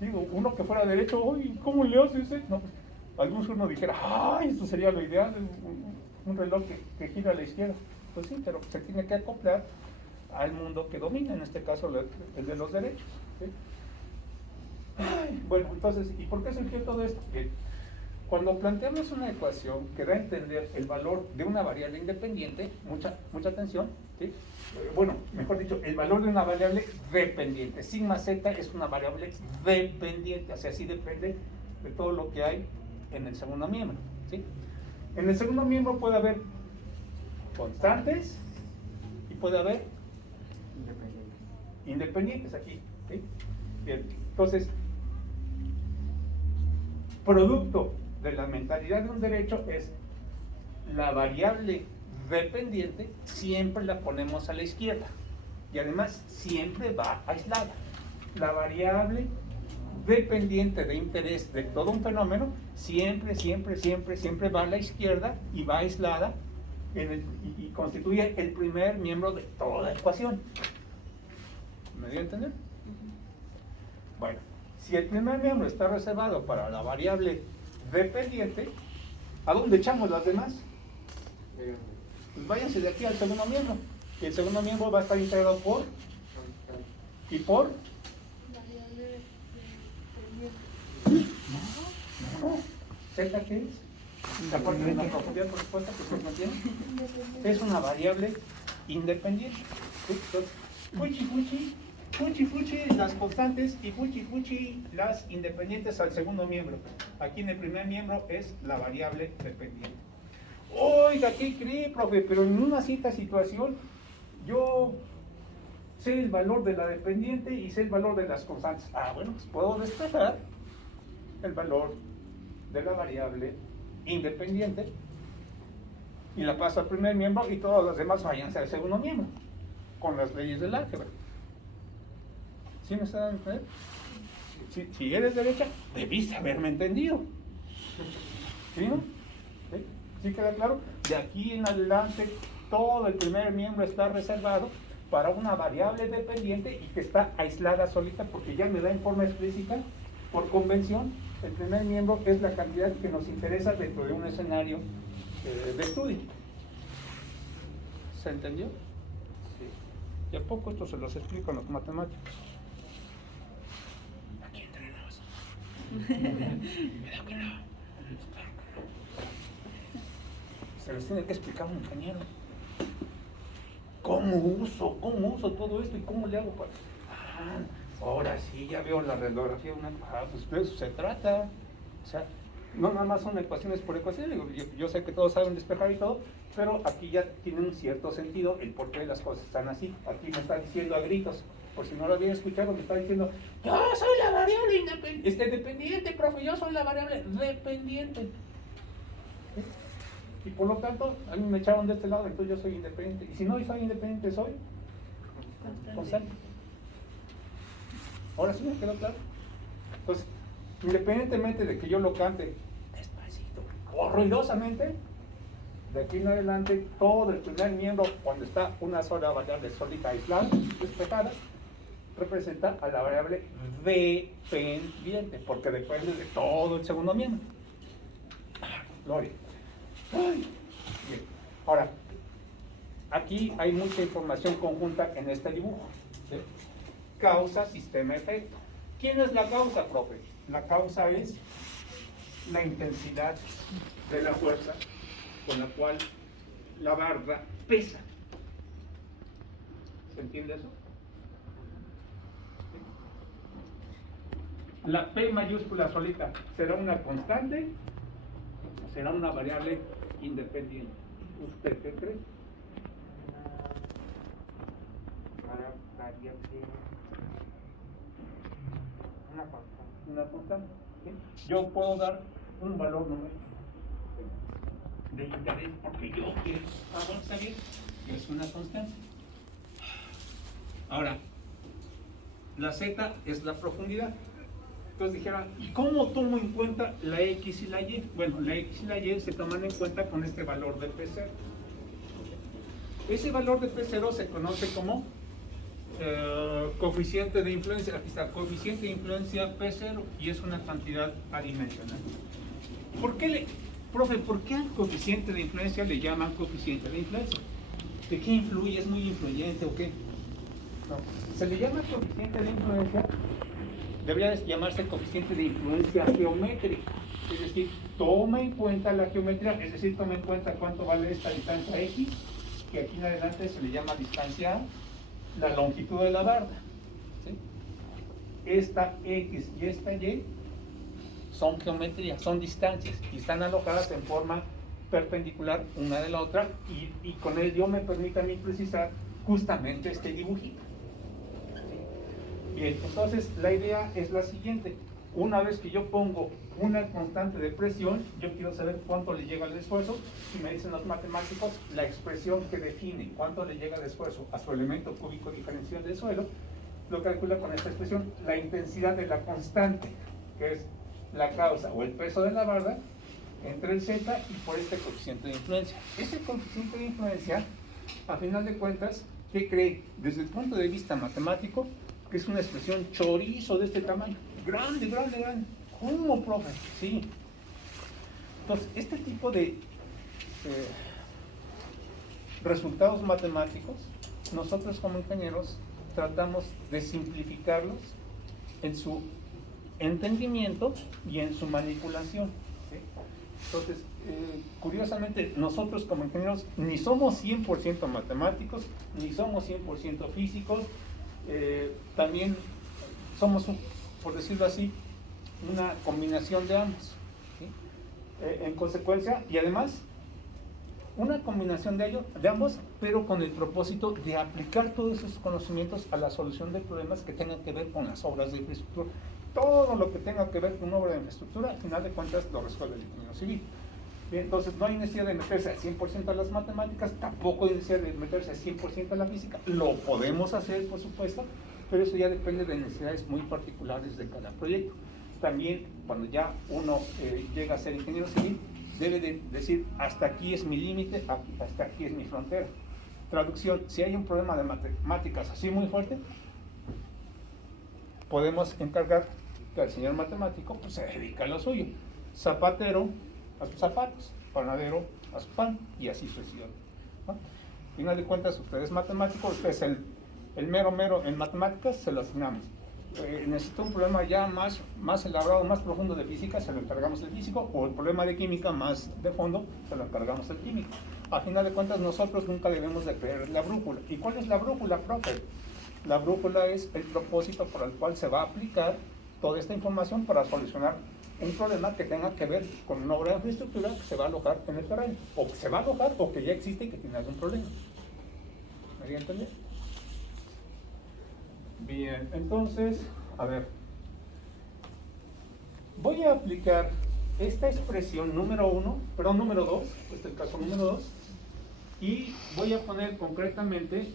Digo, uno que fuera derecho, uy, ¿cómo le hace ese? No, algún zurdo dijera, esto sería lo ideal, un reloj que gira a la izquierda. Pues sí, pero se tiene que acoplar al mundo que domina, en este caso el de los derechos. ¿Sí? Bueno, entonces, ¿y por qué surgió todo esto? Que cuando planteamos una ecuación que da a entender el valor de una variable independiente, mucha atención, ¿sí? Bueno, mejor dicho, el valor de una variable dependiente. Sigma z es una variable dependiente, o sea, sí depende de todo lo que hay en el segundo miembro. ¿Sí? En el segundo miembro puede haber constantes y puede haber independientes aquí. ¿Sí? Bien, entonces, producto de la mentalidad de un derecho es la variable dependiente, siempre la ponemos a la izquierda y además siempre va aislada. La variable dependiente de interés de todo un fenómeno siempre va a la izquierda y va aislada y constituye el primer miembro de toda ecuación. ¿Me dio a entender? Bueno, si el primer miembro está reservado para la variable dependiente, ¿a dónde echamos las demás? Pues váyanse de aquí al segundo miembro. Y el segundo miembro va a estar integrado por y por no. ¿Z qué es? Aparte de la profundidad, por supuesto, que se mantiene, es una variable independiente. Entonces, fuchi las constantes y fuchi las independientes al segundo miembro. Aquí en el primer miembro es la variable dependiente. Oiga, ¿qué cree, profe? Pero en una cierta situación yo sé el valor de la dependiente y sé el valor de las constantes. Bueno, pues puedo despejar el valor de la variable independiente y la paso al primer miembro y todas las demás váyanse al segundo miembro con las leyes del álgebra. ¿Sí me está dando a entender? Si eres derecha, debiste haberme entendido. ¿Sí, no? ¿Sí? ¿Sí queda claro? De aquí en adelante, todo el primer miembro está reservado para una variable dependiente y que está aislada solita porque ya me da en forma explícita, por convención, el primer miembro es la cantidad que nos interesa dentro de un escenario de estudio. ¿Se entendió? Sí. ¿Y a poco esto se los explico a los matemáticos? Aquí entre nos. ¿Verdad que no? Se les tiene que explicar a un ingeniero. ¿Cómo uso todo esto y cómo le hago para...? Ahora sí, ya veo la radiografía de una... pues de eso se trata. O sea, no nada más son ecuaciones por ecuaciones. Yo sé que todos saben despejar y todo, pero aquí ya tiene un cierto sentido el por qué las cosas están así. Aquí me está diciendo a gritos, por si no lo habían escuchado, me está diciendo, yo soy la variable dependiente, profe, yo soy la variable dependiente. Y por lo tanto, a mí me echaron de este lado, entonces yo soy independiente. Y si no soy independiente, soy constante. Ahora sí me quedó claro. Entonces, independientemente de que yo lo cante despacito o ruidosamente, de aquí en adelante, todo el primer miembro, cuando está una sola variable solita aislada, despejada, representa a la variable dependiente, porque depende de todo el segundo miembro. Gloria. Ay, bien. Ahora, aquí hay mucha información conjunta en este dibujo. ¿Sí? Causa, sistema, efecto. ¿Quién es la causa, profe? La causa es la intensidad de la fuerza con la cual la barra pesa. ¿Se entiende eso? ¿Sí? La P mayúscula solita, ¿será una constante o será una variable independiente? ¿Usted qué cree? Una constante. ¿Sí? Yo puedo dar un valor numérico de interés porque yo quiero saber que es una constante. Ahora, la Z es la profundidad. Entonces dijeron, ¿y cómo tomo en cuenta la X y la Y? Bueno, la X y la Y se toman en cuenta con este valor de P0. Ese valor de P0 se conoce como coeficiente de influencia. Aquí está, coeficiente de influencia P0 y es una cantidad adimensional. Profe, ¿por qué al coeficiente de influencia le llaman coeficiente de influencia? ¿De qué influye? ¿Es muy influyente o qué? No. Se le llama coeficiente de influencia, debería llamarse coeficiente de influencia geométrica. Es decir, toma en cuenta la geometría, es decir, toma en cuenta cuánto vale esta distancia X, que aquí en adelante se le llama distancia A, la longitud de la barra. ¿Sí? Esta X y esta Y son geometría, son distancias y están alojadas en forma perpendicular una de la otra y con ello me permite a mí precisar justamente este dibujito. ¿Sí? Bien, entonces la idea es la siguiente. Una vez que yo pongo una constante de presión, yo quiero saber cuánto le llega el esfuerzo. Y me dicen los matemáticos, la expresión que define cuánto le llega el esfuerzo a su elemento cúbico diferencial del suelo, lo calcula con esta expresión, la intensidad de la constante, que es la causa o el peso de la barra entre el Z y por este coeficiente de influencia. Este coeficiente de influencia, a final de cuentas, ¿qué cree? Desde el punto de vista matemático, que es una expresión chorizo de este tamaño. Grande, grande, grande. ¿Cómo, profe? Sí. Entonces, este tipo de resultados matemáticos, nosotros como ingenieros tratamos de simplificarlos en su entendimiento y en su manipulación. ¿Sí? Entonces, curiosamente, nosotros como ingenieros ni somos 100% matemáticos, ni somos 100% físicos, también somos, por decirlo así, una combinación de ambos. ¿Sí? En consecuencia, y además, una combinación de ambos, pero con el propósito de aplicar todos esos conocimientos a la solución de problemas que tengan que ver con las obras de infraestructura. Todo lo que tenga que ver con una obra de infraestructura, al final de cuentas, lo resuelve el ingeniero civil. Bien, entonces, no hay necesidad de meterse al 100% a las matemáticas, tampoco hay necesidad de meterse al 100% a la física. Lo podemos hacer, por supuesto, pero eso ya depende de necesidades muy particulares de cada proyecto. También, cuando ya uno llega a ser ingeniero civil, debe de decir, hasta aquí es mi límite, hasta aquí es mi frontera. Traducción, si hay un problema de matemáticas así muy fuerte, podemos encargar que el señor matemático pues, se dedica a lo suyo. Zapatero a sus zapatos, panadero a su pan, y así sucesivamente, ¿no? Al final de cuentas, usted es matemático, usted es el mero en matemáticas, se lo asignamos. Necesita un problema ya más elaborado, más profundo de física, se lo encargamos al físico, o el problema de química más de fondo, se lo encargamos al químico. A final de cuentas, nosotros nunca debemos de perder la brújula. ¿Y cuál es la brújula, profe? La brújula es el propósito por el cual se va a aplicar toda esta información para solucionar un problema que tenga que ver con una obra de infraestructura que se va a alojar en el terreno, o que se va a alojar, o que ya existe y que tiene algún problema. ¿Me voy a entender? Bien, entonces, a ver, voy a aplicar esta expresión número 2, este es el caso número 2, y voy a poner concretamente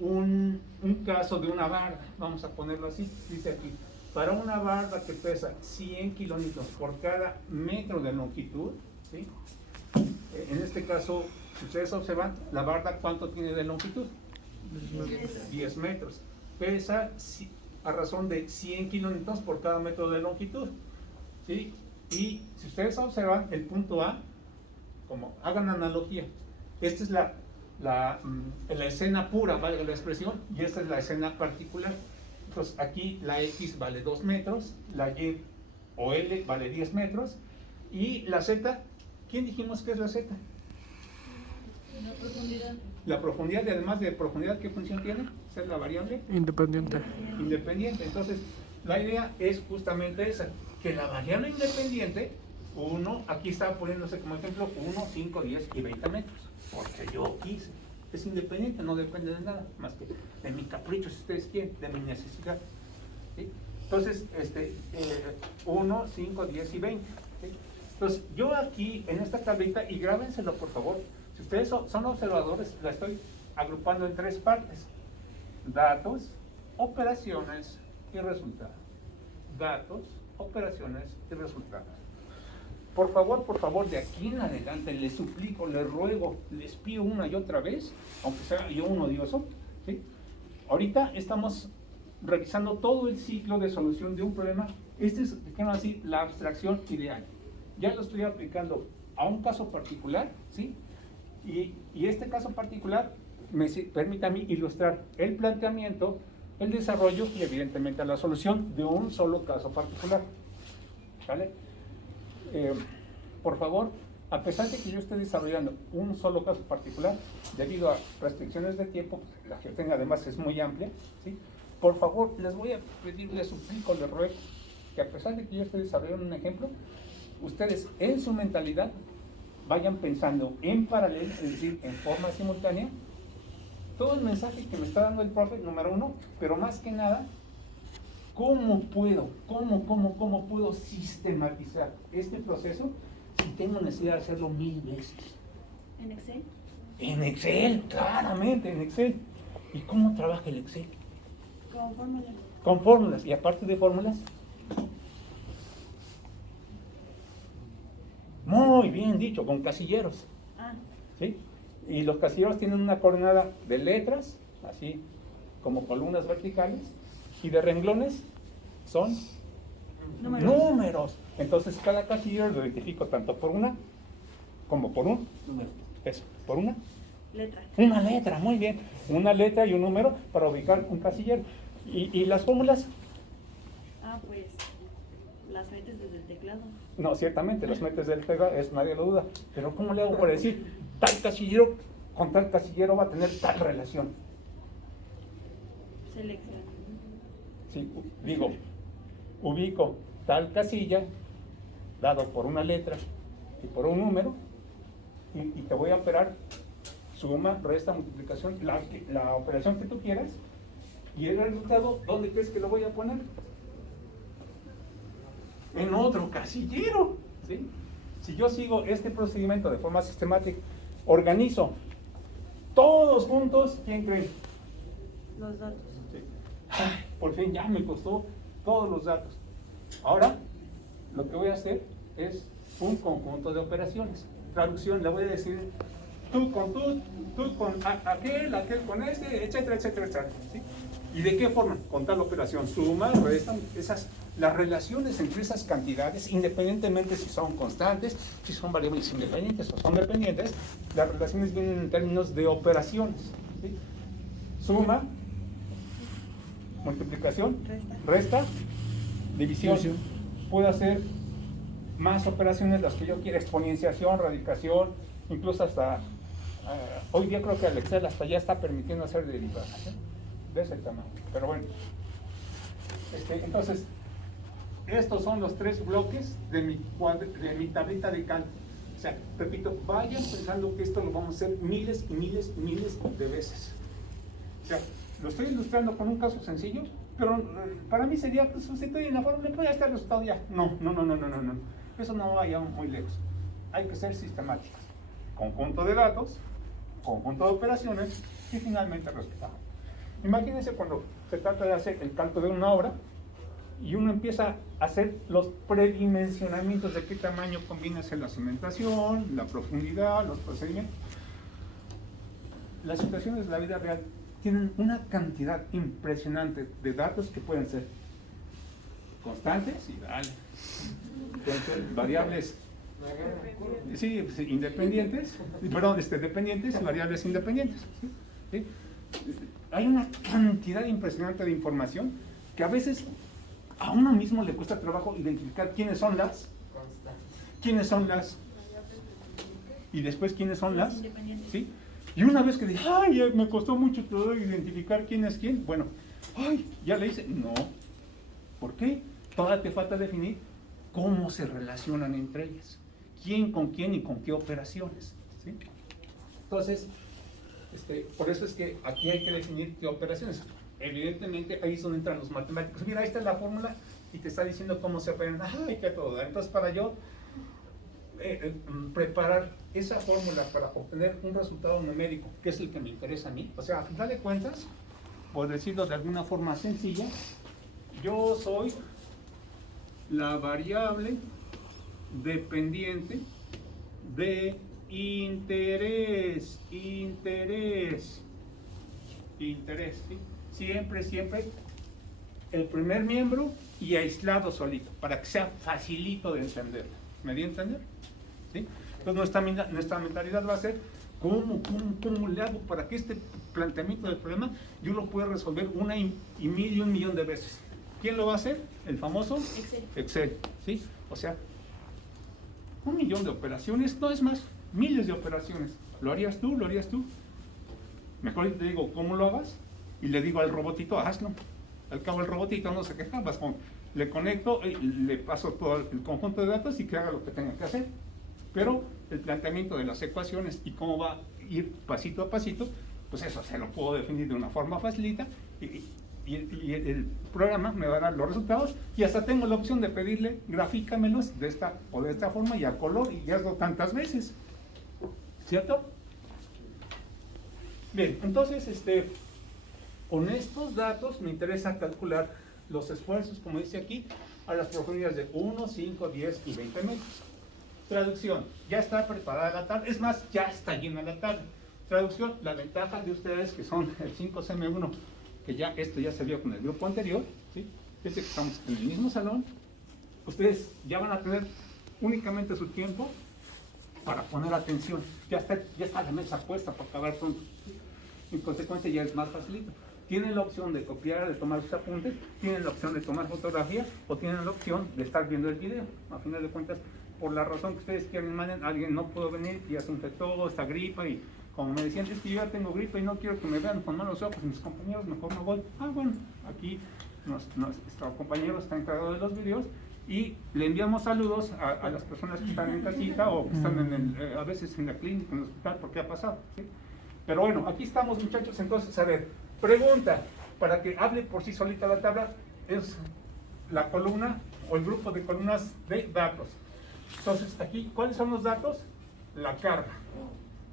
un caso de una barda, vamos a ponerlo así, dice aquí, para una barda que pesa 100 kilómetros por cada metro de longitud, ¿sí? En este caso, si ustedes observan, la barda, ¿cuánto tiene de longitud? 10 metros. Pesa a razón de 100 kilómetros por cada metro de longitud, ¿sí? Y si ustedes observan el punto A, como hagan analogía, esta es la escena pura, valga la expresión, y esta es la escena particular. Entonces aquí la X vale 2 metros, la Y o L vale 10 metros, y la Z, ¿quién dijimos que es la Z? La profundidad. La profundidad, y además de profundidad, ¿qué función tiene? ¿Es la variable? Independiente. Independiente. Entonces, la idea es justamente esa, que la variable independiente, aquí está poniéndose como ejemplo 1, 5, 10 y 20 metros, porque yo quise. Es independiente, no depende de nada, más que de mi capricho, si ustedes quieren, de mi necesidad, ¿sí? Entonces, 1, 5, 10 y 20. ¿Sí? Entonces, yo aquí, en esta tablita, y grábenselo por favor, si ustedes son observadores, la estoy agrupando en 3 partes: datos, operaciones y resultados. Datos, operaciones y resultados. Por favor, de aquí en adelante les suplico, les ruego, les pido una y otra vez, aunque sea yo un odioso, ¿sí? Ahorita estamos revisando todo el ciclo de solución de un problema. Este es, digamos así, la abstracción ideal. Ya lo estoy aplicando a un caso particular, ¿sí? Y este caso particular me permite a mí ilustrar el planteamiento, el desarrollo y evidentemente la solución de un solo caso particular. ¿Vale? Por favor, a pesar de que yo esté desarrollando un solo caso particular, debido a restricciones de tiempo, la que tenga además es muy amplia, ¿sí? Por favor, les voy a pedir, les suplico, les ruego, que a pesar de que yo esté desarrollando un ejemplo, ustedes en su mentalidad vayan pensando en paralelo, es decir, en forma simultánea, todo el mensaje que me está dando el profe, número 1, pero más que nada, ¿cómo puedo sistematizar este proceso si tengo necesidad de hacerlo 1000 veces? ¿En Excel? En Excel, claramente, en Excel. ¿Y cómo trabaja el Excel? Con fórmulas. Con fórmulas, y aparte de fórmulas, muy bien dicho, con casilleros. ¿Sí? Y los casilleros tienen una coordenada de letras, así como columnas verticales, y de renglones son números. Entonces cada casillero lo identifico tanto por una como por un número. Eso, por una Letra. Una letra, muy bien. Una letra y un número para ubicar un casillero. ¿Y las fórmulas? Pues las metes desde el teclado. No, ciertamente, las metes del teclado, eso nadie lo duda. Pero ¿cómo le hago para decir tal casillero con tal casillero va a tener tal relación? Selección. Sí, digo, ubico tal casilla dado por una letra y por un número y te voy a operar suma, resta, multiplicación, la operación que tú quieras, y el resultado, ¿dónde crees que lo voy a poner? En otro casillero, ¿sí? Si yo sigo este procedimiento de forma sistemática, organizo todos juntos, ¿quién cree? Los datos. Sí. Ay, por fin ya me costó todos los datos. Ahora, lo que voy a hacer es un conjunto de operaciones. Traducción, le voy a decir tú con aquel con este, etcétera, etcétera, etcétera. ¿Sí? ¿Y de qué forma? Con tal operación, suma, resta, las relaciones entre esas cantidades, independientemente si son constantes, si son variables independientes o son dependientes, las relaciones vienen en términos de operaciones. ¿Sí? Suma, multiplicación, resta, división. Puedo hacer más operaciones, las que yo quiera, exponenciación, radicación, incluso hasta, hoy día creo que el Excel hasta ya está permitiendo hacer derivadas, de ese tamaño. Pero bueno, entonces, estos son los 3 bloques de mi tablita de cálculo. O sea, repito, vayan pensando que esto lo vamos a hacer miles y miles y miles de veces. O sea, lo estoy ilustrando con un caso sencillo, pero para mí sería, pues, sustituir la fórmula, pues ya está el resultado ya. No. Eso no vaya muy lejos. Hay que ser sistemáticos. Conjunto de datos, conjunto de operaciones y finalmente el resultado. Imagínense cuando se trata de hacer el cálculo de una obra y uno empieza a hacer los predimensionamientos de qué tamaño conviene hacer la cimentación, la profundidad, los procedimientos. Las situaciones de la vida real tienen una cantidad impresionante de datos que pueden ser constantes y pueden ser variables independientes, dependientes y variables independientes. ¿Sí? Hay una cantidad impresionante de información que a veces a uno mismo le cuesta trabajo identificar quiénes son las y después quiénes son las, ¿sí? Y una vez que dije, ay, me costó mucho todo identificar quién es quién, bueno, ay, ya le hice, no. ¿Por qué? Todavía te falta definir cómo se relacionan entre ellas, quién con quién y con qué operaciones, ¿sí? Entonces, por eso es que aquí hay que definir qué operaciones. Evidentemente, ahí es donde entran los matemáticos. Mira, esta es la fórmula y te está diciendo cómo se operan. ¡Ay, qué todo! Entonces, para yo preparar esa fórmula para obtener un resultado numérico, que es el que me interesa a mí, o sea, a final de cuentas, por decirlo de alguna forma sencilla, yo soy la variable dependiente de interés, ¿sí? Siempre el primer miembro y aislado solito, para que sea facilito de entender. ¿Me di a entender? ¿Sí? Entonces nuestra mentalidad va a ser ¿cómo le hago para que este planteamiento del problema yo lo pueda resolver una y mil y un millón de veces? ¿Quién lo va a hacer? El famoso Excel. ¿Sí? O sea, 1 millón de operaciones, no es más, miles de operaciones. ¿Lo harías tú? ¿Lo harías tú? Mejor te digo cómo lo hagas y le digo al robotito, hazlo. Al cabo el robotito no se queja, le conecto, le paso todo el conjunto de datos y que haga lo que tenga que hacer. Pero el planteamiento de las ecuaciones y cómo va a ir pasito a pasito, pues eso se lo puedo definir de una forma facilita y el programa me va a dar los resultados y hasta tengo la opción de pedirle grafícamelos de esta o de esta forma y a color y hazlo tantas veces. ¿Cierto? Bien, entonces con estos datos me interesa calcular los esfuerzos, como dice aquí, a las profundidades de 1, 5, 10 y 20 metros. Traducción, ya está preparada la tabla, es más, ya está llena la tabla. Traducción, la ventaja de ustedes que son el 5CM1, que ya esto ya se vio con el grupo anterior, ¿sí? Es que estamos en el mismo salón, ustedes ya van a tener únicamente su tiempo para poner atención. Ya está la mesa puesta para acabar pronto. En consecuencia ya es más facilito. Tienen la opción de copiar, de tomar sus apuntes, tienen la opción de tomar fotografía o tienen la opción de estar viendo el video. A final de cuentas, por la razón que ustedes quieran, alguien no pudo venir, ya se infectó, esta gripa y como me decían, es que yo ya tengo gripa y no quiero que me vean con malos ojos mis compañeros, mejor no voy. Bueno, aquí nuestro compañero está encargado de los videos y le enviamos saludos a las personas que están en casita o que están a veces en la clínica, en el hospital, porque ha pasado, ¿sí? Pero bueno, aquí estamos, muchachos. Entonces, a ver, pregunta, para que hable por sí solita la tabla, es la columna o el grupo de columnas de datos. Entonces, aquí, ¿cuáles son los datos? La carga,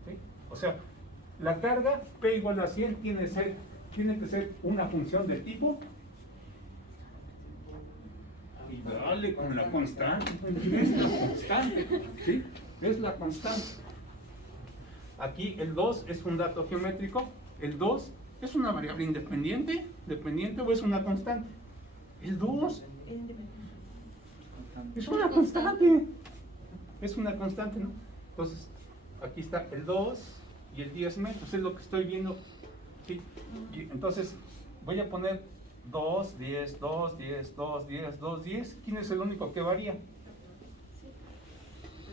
¿sí? O sea, la carga P igual a 100 tiene que ser una función del tipo. Y variable con la constante. Es la constante, ¿sí? Es la constante. Aquí el 2 es un dato geométrico. El 2 es una variable independiente, dependiente o es una constante. El 2 es una constante. Es una constante, ¿no? Entonces, aquí está el 2 y el 10 metros. Es lo que estoy viendo. ¿Sí? Y entonces, voy a poner 2, 10, 2, 10, 2, 10, 2, 10. ¿Quién es el único que varía?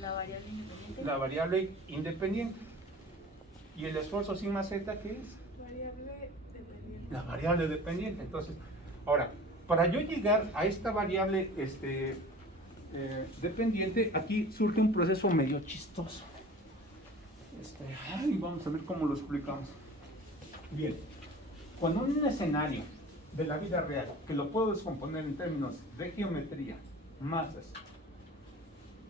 La variable independiente. La variable independiente. ¿Y el esfuerzo sigma z qué es? Variable dependiente. La variable dependiente. Entonces, ahora, para yo llegar a esta variable dependiente, aquí surge un proceso medio chistoso. Vamos a ver cómo lo explicamos. Bien, cuando en un escenario de la vida real, que lo puedo descomponer en términos de geometría, masas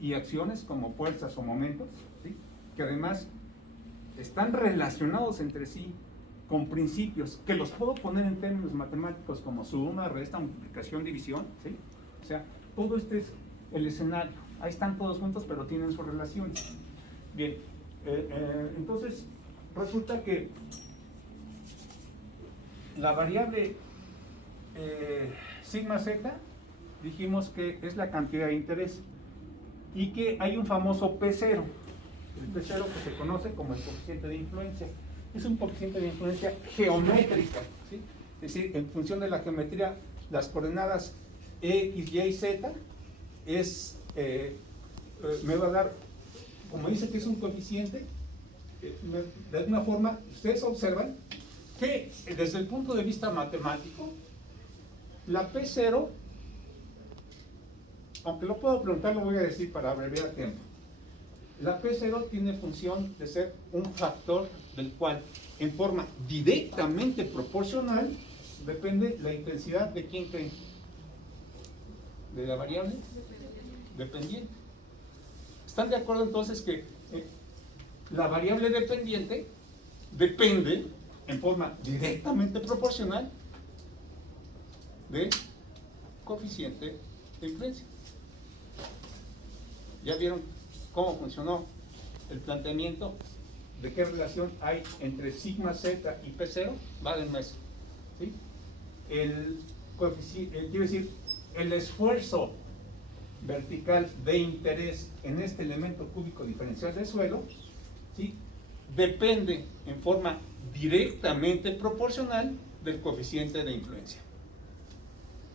y acciones como fuerzas o momentos, ¿sí? Que además están relacionados entre sí con principios que los puedo poner en términos matemáticos como suma, resta, multiplicación, división, ¿sí? O sea, todo este es el escenario. Ahí están todos juntos, pero tienen sus relaciones. Bien, entonces resulta que la variable sigma z, dijimos que es la cantidad de interés y que hay un famoso P0, el P0 que se conoce como el coeficiente de influencia. Es un coeficiente de influencia geométrica, ¿sí? Es decir, en función de la geometría, las coordenadas x, y, z me va a dar, como dice que es un coeficiente, de alguna forma, ustedes observan que desde el punto de vista matemático, la P0, aunque lo puedo preguntar, lo voy a decir para abreviar tiempo. La P0 tiene función de ser un factor del cual, en forma directamente proporcional, depende la intensidad de quién creen. ¿De la variable? Dependiente. ¿Están de acuerdo entonces que la variable dependiente depende en forma directamente proporcional del coeficiente de influencia? ¿Ya vieron cómo funcionó el planteamiento de qué relación hay entre sigma z y P0? Valen eso, ¿sí? El coeficiente, quiero decir, el esfuerzo vertical de interés en este elemento cúbico diferencial del suelo, ¿sí? Depende en forma directamente proporcional del coeficiente de influencia.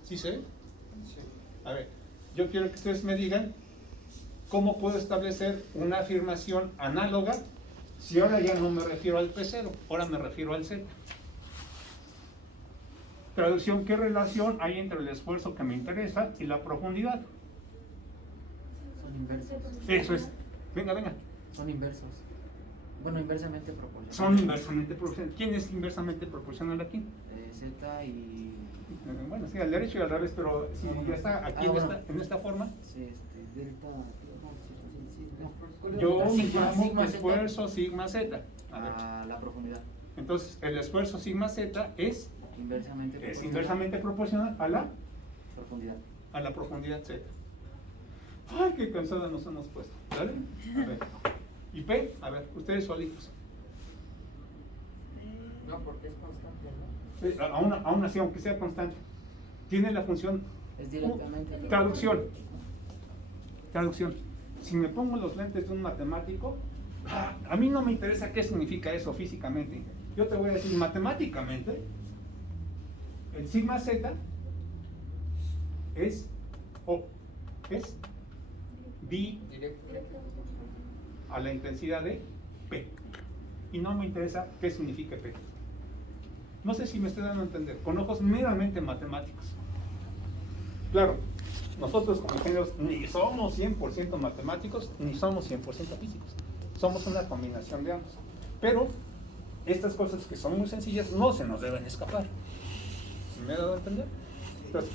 ¿Sí se ve? Sí. A ver, yo quiero que ustedes me digan cómo puedo establecer una afirmación análoga si ahora ya no me refiero al P0, ahora me refiero al Z. Traducción, ¿qué relación hay entre el esfuerzo que me interesa y la profundidad? Son inversos. Eso es. Venga, venga. Son inversos. Bueno, inversamente proporcionales. Son inversamente proporcionales. ¿Quién es inversamente proporcional aquí? Z y... Bueno, sí, al derecho y al revés, pero si ya está aquí en esta forma, Sí, delta... yo Sigma llamo Z esfuerzo sigma z. A ver. a la profundidad. Entonces, el esfuerzo sigma z es Inversamente proporcional a la profundidad. Z. Ay, qué cansada nos hemos puesto. ¿Vale? A ver. ¿Y P? A ver, ustedes solitos. No, porque es constante, ¿no? Aún así, aunque sea constante, tiene la función. Es directamente. Traducción. Si me pongo los lentes de un matemático, a mí no me interesa qué significa eso físicamente. Yo te voy a decir matemáticamente, el sigma z es bi a la intensidad de P. Y no me interesa qué significa P. No sé si me estoy dando a entender, con ojos meramente matemáticos. Claro, nosotros como ingenieros ni somos 100% matemáticos, ni somos 100% físicos. Somos una combinación de ambos. Pero estas cosas que son muy sencillas no se nos deben escapar. ¿Me he dado a entender? Entonces,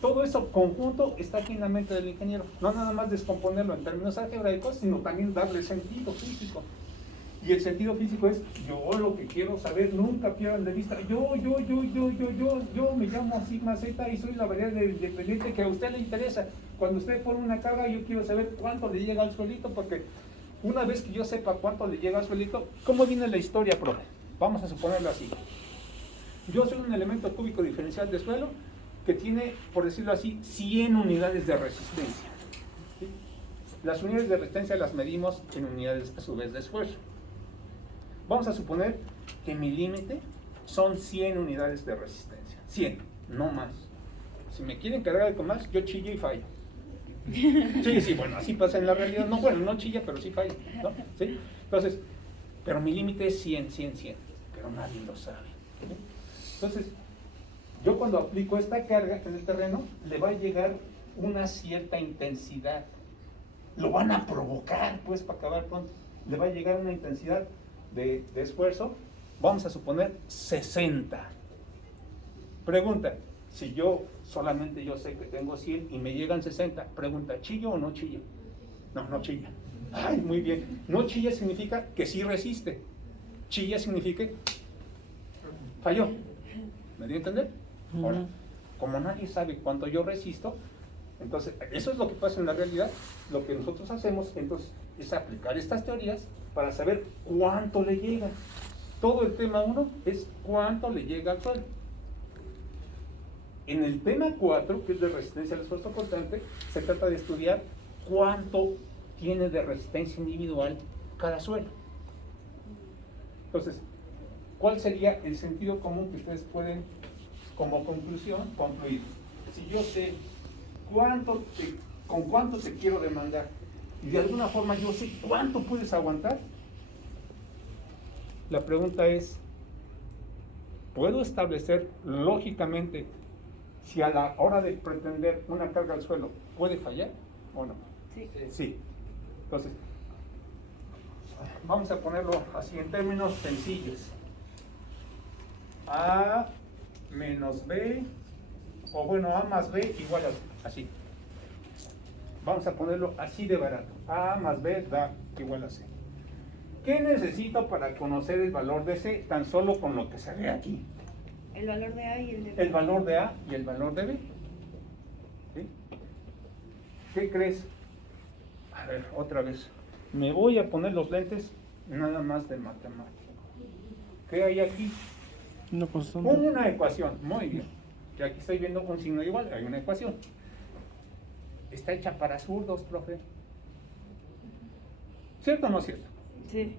todo eso conjunto está aquí en la mente del ingeniero. No nada más descomponerlo en términos algebraicos, sino también darle sentido físico. Y el sentido físico es, yo lo que quiero saber, nunca pierdan de vista, yo me llamo sigma Z y soy la variable independiente que a usted le interesa. Cuando usted pone una carga, yo quiero saber cuánto le llega al suelito, porque una vez que yo sepa cuánto le llega al suelito, ¿cómo viene la historia, profe? Vamos a suponerlo así. Yo soy un elemento cúbico diferencial de suelo que tiene, por decirlo así, 100 unidades de resistencia. ¿Sí? Las unidades de resistencia las medimos en unidades a su vez de esfuerzo. Vamos a suponer que mi límite son 100 unidades de resistencia. 100, no más. Si me quieren cargar con más, yo chillo y fallo. Sí, bueno, así pasa en la realidad. No, bueno, no chilla, pero sí falla, ¿no? ¿Sí? Entonces, pero mi límite es 100, pero nadie lo sabe. ¿Sí? Entonces, yo cuando aplico esta carga en el terreno, le va a llegar una cierta intensidad. Lo van a provocar, pues, para acabar pronto. Le va a llegar una intensidad de esfuerzo, vamos a suponer 60. Pregunta, si yo solamente yo sé que tengo 100 y me llegan 60, pregunta, ¿chillo o no chillo? No chilla. Ay, muy bien. No chilla significa que sí resiste. Chilla significa falló. ¿Me dio a entender? Ahora, como nadie sabe cuánto yo resisto, entonces, eso es lo que pasa en la realidad. Lo que nosotros hacemos, entonces, es aplicar estas teorías para saber cuánto le llega. Todo el tema 1 es cuánto le llega al suelo. En el tema 4, que es de resistencia al esfuerzo constante, se trata de estudiar cuánto tiene de resistencia individual cada suelo. Entonces, ¿cuál sería el sentido común que ustedes pueden, como conclusión, concluir? Si yo sé con cuánto te quiero demandar, y de alguna forma yo sé cuánto puedes aguantar, la pregunta es, ¿puedo establecer lógicamente si a la hora de pretender una carga al suelo puede fallar o no? Sí. Sí. Entonces, vamos a ponerlo así en términos sencillos. A menos B, o bueno, A más B igual a así. Vamos a ponerlo así de barato. A más B da igual a C. ¿Qué necesito para conocer el valor de C? Tan solo con lo que se ve aquí. El valor de A y el de B. El valor de A y el valor de B. ¿Sí? ¿Qué crees? A ver, otra vez. Me voy a poner los lentes nada más de matemática. ¿Qué hay aquí? Una constante. Una ecuación. Muy bien. Y aquí estoy viendo un signo igual. Hay una ecuación. Está hecha para zurdos, profe. ¿Cierto o no es cierto? Sí.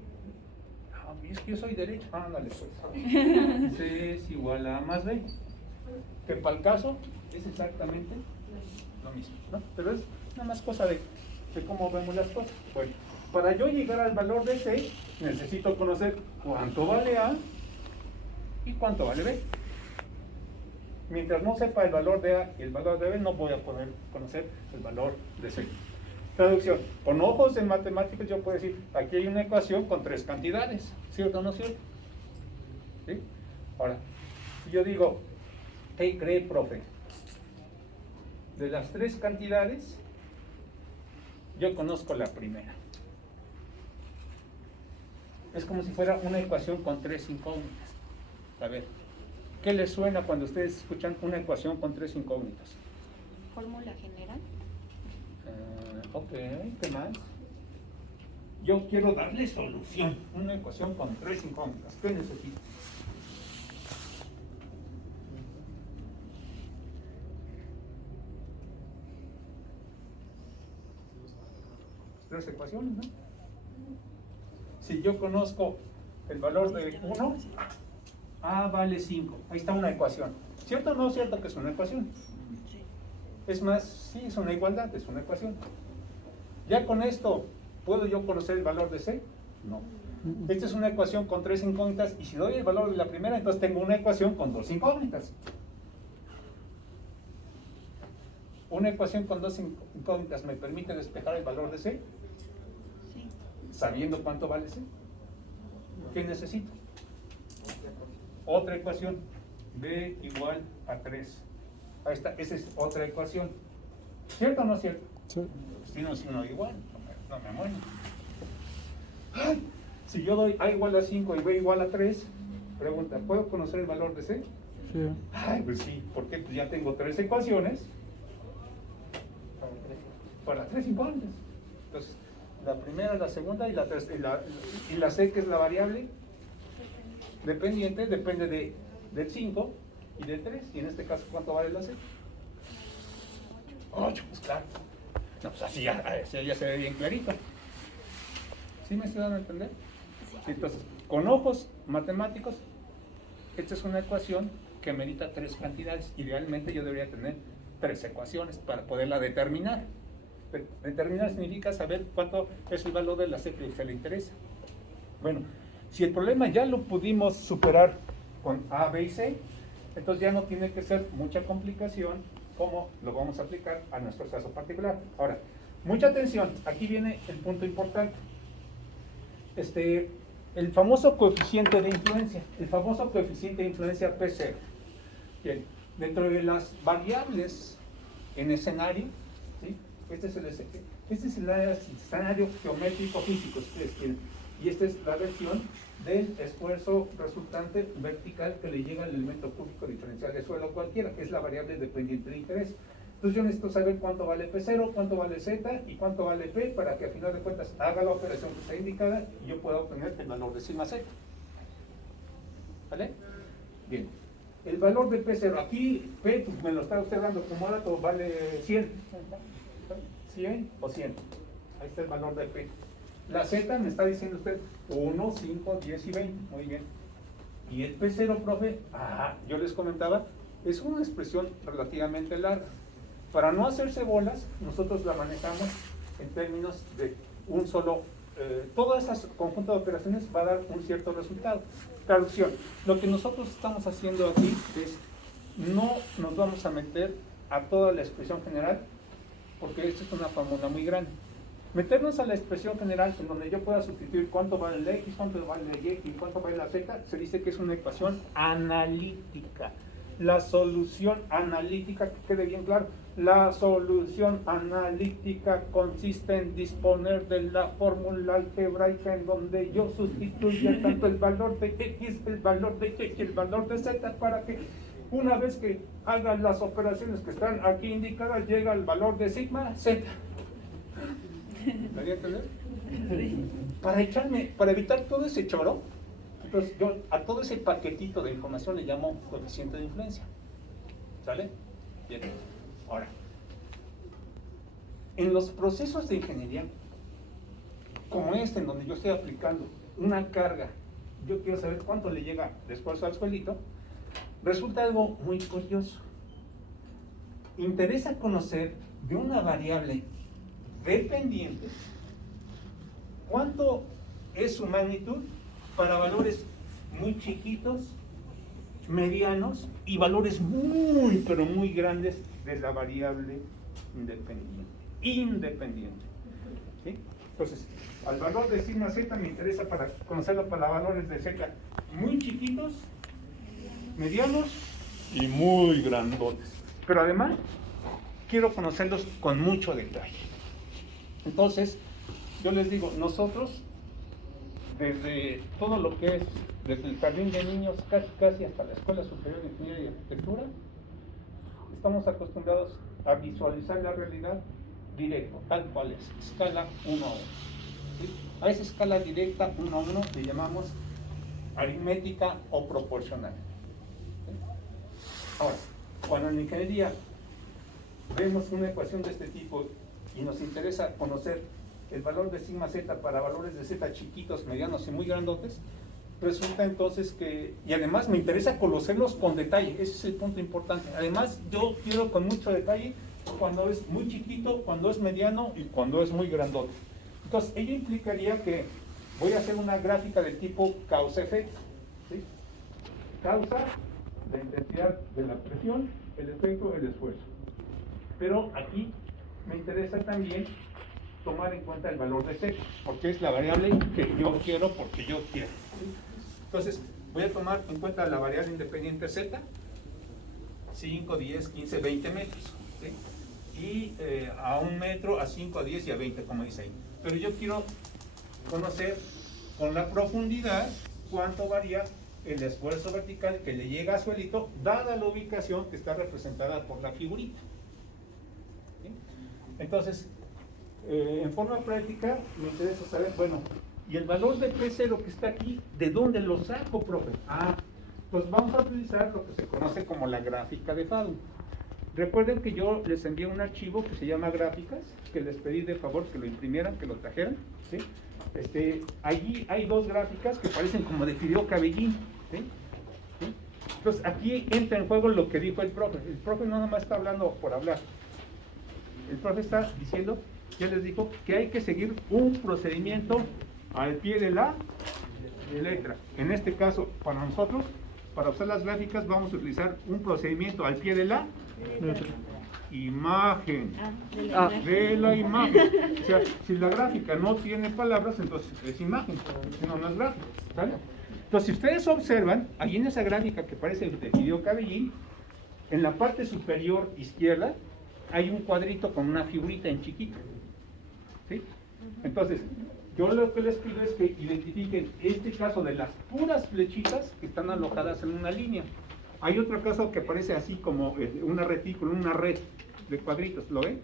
Ah, es que yo soy derecho. Ándale, pues. C es igual a A más B. Que para el caso es exactamente lo mismo, ¿no? Pero es nada más cosa de cómo vemos las cosas. Bueno, para yo llegar al valor de C, necesito conocer cuánto vale A y cuánto vale B. Mientras no sepa el valor de A y el valor de B, no voy a poder conocer el valor de C. Traducción. Con ojos de matemáticas yo puedo decir, aquí hay una ecuación con 3 cantidades. ¿Cierto o no cierto? ¿Sí? Ahora, si yo digo, ¿qué cree, profe? De las 3 cantidades, yo conozco la primera. Es como si fuera una ecuación con 3 incógnitas. A ver, ¿qué les suena cuando ustedes escuchan una ecuación con 3 incógnitas? Fórmula general. Ok, ¿qué más? Yo quiero darle solución. Una ecuación con 3 incógnitas. ¿Qué necesito? Tres ecuaciones, ¿no? Si yo conozco el valor de 1, A vale 5. Ahí está una ecuación. ¿Cierto o no es cierto que es una ecuación? Sí. Es más, sí, es una igualdad, es una ecuación. ¿Ya con esto puedo yo conocer el valor de C? No. Esta es una ecuación con 3 incógnitas y si doy el valor de la primera, entonces tengo una ecuación con 2 incógnitas. ¿Una ecuación con 2 incógnitas me permite despejar el valor de C? Sí. Sabiendo cuánto vale C. ¿Qué necesito? Otra ecuación. B igual a 3. Ahí está, esa es otra ecuación. ¿Cierto o no es cierto? Sí. Si no es uno igual, no me muero. ¡Ay! Si yo doy A igual a 5 y B igual a 3, pregunta, ¿puedo conocer el valor de C? Sí. Ay, pues sí, porque pues ya tengo 3 ecuaciones para 3 iguales. Entonces, la primera, la segunda y la tercera, y la C, que es la variable dependiente, depende del 5 y del 3. Y en este caso, ¿cuánto vale la C? 8, pues claro. No, pues así ya se ve bien clarito. ¿Sí me estoy dando a entender? Sí, entonces, con ojos matemáticos, esta es una ecuación que medita 3 cantidades. Idealmente yo debería tener 3 ecuaciones para poderla determinar. Determinar significa saber cuánto es el valor de la C que a usted le interesa. Bueno, si el problema ya lo pudimos superar con A, B y C, entonces ya no tiene que ser mucha complicación como lo vamos a aplicar a nuestro caso particular. Ahora, mucha atención, aquí viene el punto importante. El famoso coeficiente de influencia, P0. Bien, dentro de las variables en escenario, ¿sí? Este es el escenario geométrico físico, si ustedes quieren. Y esta es la versión del esfuerzo resultante vertical que le llega al elemento cúbico diferencial de suelo cualquiera, que es la variable dependiente de interés. Entonces yo necesito saber cuánto vale P0, cuánto vale Z y cuánto vale P, para que a final de cuentas haga la operación que está indicada y yo pueda obtener el valor de sigma Z. ¿Vale? Bien. El valor de P0, aquí P pues me lo está usted dando como dato, vale 100. 100 o 100. Ahí está el valor de P. La Z me está diciendo usted 1, 5, 10 y 20. Muy bien. Y el P0, profe, yo les comentaba, es una expresión relativamente larga. Para no hacerse bolas, nosotros la manejamos en términos de un solo, todo ese conjunto de operaciones va a dar un cierto resultado. Traducción, lo que nosotros estamos haciendo aquí es, no nos vamos a meter a toda la expresión general, porque esta es una fórmula muy grande. Meternos a la expresión general en donde yo pueda sustituir cuánto vale el X, cuánto vale el Y y cuánto vale la Z, se dice que es una ecuación analítica. La solución analítica, que quede bien claro, la solución analítica consiste en disponer de la fórmula algebraica en donde yo sustituya tanto el valor de X, el valor de Y y el valor de Z, para que una vez que hagan las operaciones que están aquí indicadas, llega el valor de sigma Z. ¿Me voy a entender? Para evitar todo ese choro, entonces yo a todo ese paquetito de información le llamo coeficiente de influencia. ¿Sale? Bien. Ahora, en los procesos de ingeniería, como este, en donde yo estoy aplicando una carga, yo quiero saber cuánto le llega de esfuerzo al suelito, resulta algo muy curioso. Interesa conocer de una variable dependiente cuánto es su magnitud para valores muy chiquitos, medianos y valores muy, pero muy grandes de la variable independiente. ¿Sí? Entonces, al valor de sigma Z me interesa para conocerlo para valores de Z muy chiquitos, medianos y muy grandotes. Pero además, quiero conocerlos con mucho detalle. Entonces, yo les digo, nosotros, desde todo lo que es, desde el jardín de niños casi hasta la Escuela Superior de Ingeniería y Arquitectura, estamos acostumbrados a visualizar la realidad directo, tal cual es, escala 1 a 1. ¿Sí? A esa escala directa 1 a 1 le llamamos aritmética o proporcional. ¿Sí? Ahora, cuando en ingeniería vemos una ecuación de este tipo y nos interesa conocer el valor de sigma Z para valores de Z chiquitos, medianos y muy grandotes, resulta entonces que, y además me interesa conocerlos con detalle, ese es el punto importante. Además, yo quiero con mucho detalle cuando es muy chiquito, cuando es mediano y cuando es muy grandote. Entonces, ello implicaría que voy a hacer una gráfica de tipo causa-efecto. ¿Sí? Causa, la intensidad de la presión, el efecto, el esfuerzo. Pero aquí me interesa también tomar en cuenta el valor de Z, porque es la variable que yo quiero, porque yo quiero. ¿Sí? Entonces, voy a tomar en cuenta la variable independiente Z, 5, 10, 15, 20 metros. ¿Sí? Y a 1 metro, a 5, a 10 y a 20, como dice ahí. Pero yo quiero conocer con la profundidad, cuánto varía el esfuerzo vertical que le llega a su hilito, dada la ubicación que está representada por la figurita. ¿Sí? Entonces, en forma práctica, me interesa saber, bueno, y el valor de P0 que está aquí, ¿de dónde lo saco, profe? Pues vamos a utilizar lo que se conoce como la gráfica de Fadum. Recuerden que yo les envié un archivo que se llama gráficas, que les pedí de favor que lo imprimieran, que lo trajeran, ¿sí? Allí hay dos gráficas que parecen como de Fideo Cabellín, ¿sí? ¿Sí? Entonces aquí entra en juego lo que dijo el profe. El profe no nomás está hablando por hablar. El profe está diciendo, ya les dijo, que hay que seguir un procedimiento al pie de la letra. En este caso, para nosotros, para usar las gráficas, vamos a utilizar un procedimiento al pie de la imagen. De la imagen. O sea, si la gráfica no tiene palabras, entonces es imagen, si no, no es gráfica. ¿Sale? Entonces, si ustedes observan, ahí en esa gráfica que parece de Fideo Cabellín, en la parte superior izquierda, hay un cuadrito con una figurita en chiquito. ¿Sí? Entonces, yo lo que les pido es que identifiquen este caso de las puras flechitas que están alojadas en una línea. Hay otro caso que parece así como una retícula, una red de cuadritos, ¿lo ven?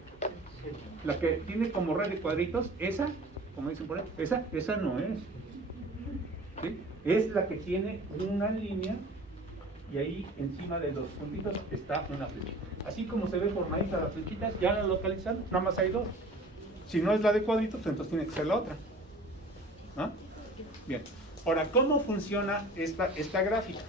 La que tiene como red de cuadritos, esa, como dicen por ahí, esa no es. ¿Sí? Es la que tiene una línea y ahí encima de los puntitos está una flechita. Así como se ve formadita las flechitas, ya la localizan, nada más hay dos. Si no es la de cuadritos, pues entonces tiene que ser la otra. ¿Ah? Bien, ahora, ¿cómo funciona esta gráfica?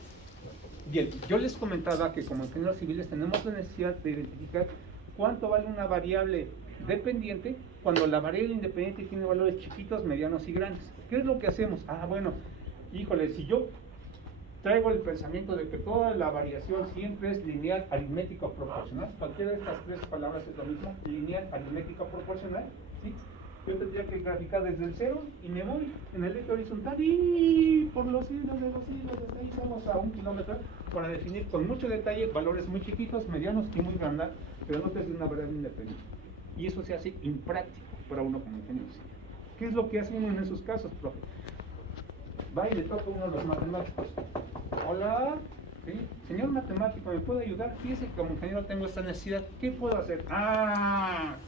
Bien, yo les comentaba que como ingenieros civiles tenemos la necesidad de identificar cuánto vale una variable dependiente cuando la variable independiente tiene valores chiquitos, medianos y grandes. ¿Qué es lo que hacemos? Bueno, híjole, si yo traigo el pensamiento de que toda la variación siempre es lineal, aritmética o proporcional, cualquiera de estas tres palabras es lo mismo, lineal, aritmética o proporcional, ¿sí? Yo tendría que graficar desde el 0 y me voy en el eje horizontal y por los hilos de los hilos, desde ahí estamos a 1 kilómetro para definir con mucho detalle valores muy chiquitos, medianos y muy grandes, pero no es una variable independiente. Y eso se hace impráctico para uno como ingeniero. ¿Qué es lo que hace uno en esos casos, profe? Va y le toca a uno los matemáticos. Hola, ¿sí? Señor matemático, ¿me puede ayudar? Fíjese que como ingeniero tengo esta necesidad, ¿qué puedo hacer?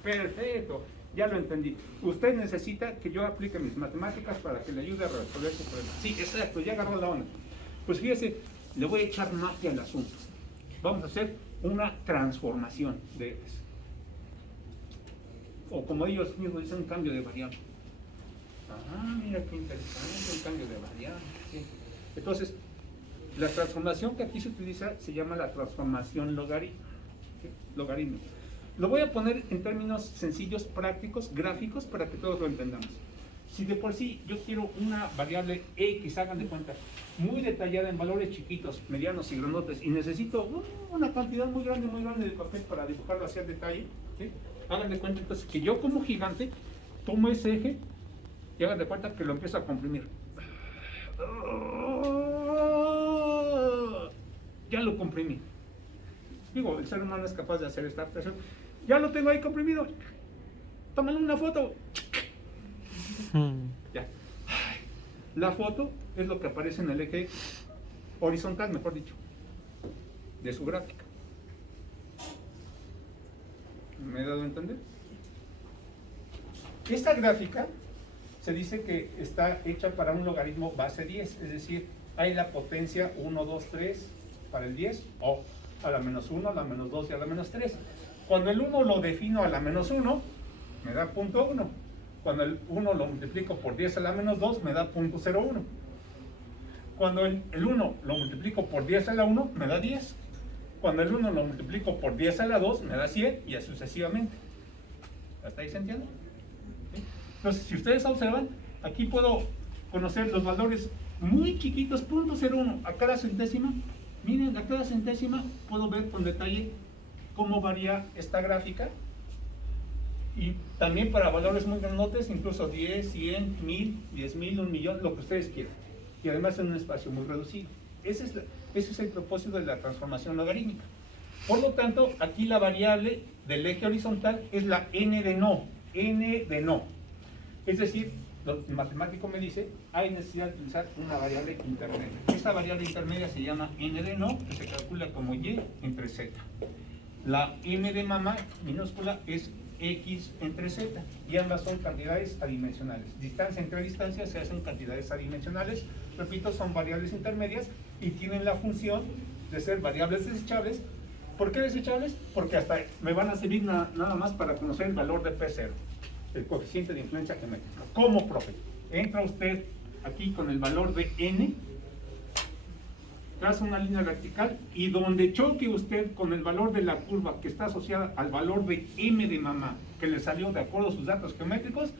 Perfecto. Ya lo entendí. Usted necesita que yo aplique mis matemáticas para que le ayude a resolver su problema. Sí, exacto, ya agarró la onda. Pues fíjese, le voy a echar magia al asunto. Vamos a hacer una transformación de ejes. O como ellos mismos dicen, un cambio de variable. Mira qué interesante, un cambio de variable. Sí. Entonces, la transformación que aquí se utiliza se llama la transformación logarítmica. ¿Sí? Logaritmo. Lo voy a poner en términos sencillos, prácticos, gráficos, para que todos lo entendamos. Si de por sí yo quiero una variable X, hagan de cuenta, muy detallada en valores chiquitos, medianos y grandotes, y necesito una cantidad muy grande de papel para dibujarlo hacia el detalle, ¿sí? Hagan de cuenta entonces que yo como gigante tomo ese eje y hagan de cuenta que lo empiezo a comprimir. Ya lo comprimí. Digo, el ser humano es capaz de hacer esta adaptación. Ya lo tengo ahí comprimido. Tómale una foto. Ya. La foto es lo que aparece en el eje horizontal, mejor dicho, de su gráfica. ¿Me he dado a entender? Esta gráfica se dice que está hecha para un logaritmo base 10, es decir, hay la potencia 1, 2, 3 para el 10, o a la menos 1, a la menos 2 y a la menos 3. Cuando el 1 lo defino a la menos 1, me da 0.1. Cuando el 1 lo multiplico por 10 a la menos 2, me da 0.01. Cuando el 1 lo multiplico por 10 a la 1, me da 10. Cuando el 1 lo multiplico por 10 a la 2, me da 100 y así sucesivamente. ¿Hasta ahí se entiende? ¿Sí? Entonces, si ustedes observan, aquí puedo conocer los valores muy chiquitos, 0.01 a cada centésima. Miren, a cada centésima puedo ver con detalle cómo varía esta gráfica. Y también para valores muy grandotes, incluso 10, 100, 1000, 10.000, 1.000.000, lo que ustedes quieran. Y además en un espacio muy reducido. Ese es el propósito de la transformación logarítmica. Por lo tanto, aquí la variable del eje horizontal es la n de no. Es decir, el matemático me dice, hay necesidad de utilizar una variable intermedia. Esta variable intermedia se llama n de no, que se calcula como y entre z. La m de mamá minúscula es x entre z, y ambas son cantidades adimensionales. Distancia entre distancias se hacen cantidades adimensionales, repito, son variables intermedias y tienen la función de ser variables desechables. ¿Por qué desechables? Porque hasta me van a servir nada más para conocer el valor de P0, el coeficiente de influencia geométrica. ¿Cómo, profe? Entra usted aquí con el valor de n, traza una línea vertical y donde choque usted con el valor de la curva que está asociada al valor de m de mamá, que le salió de acuerdo a sus datos geométricos,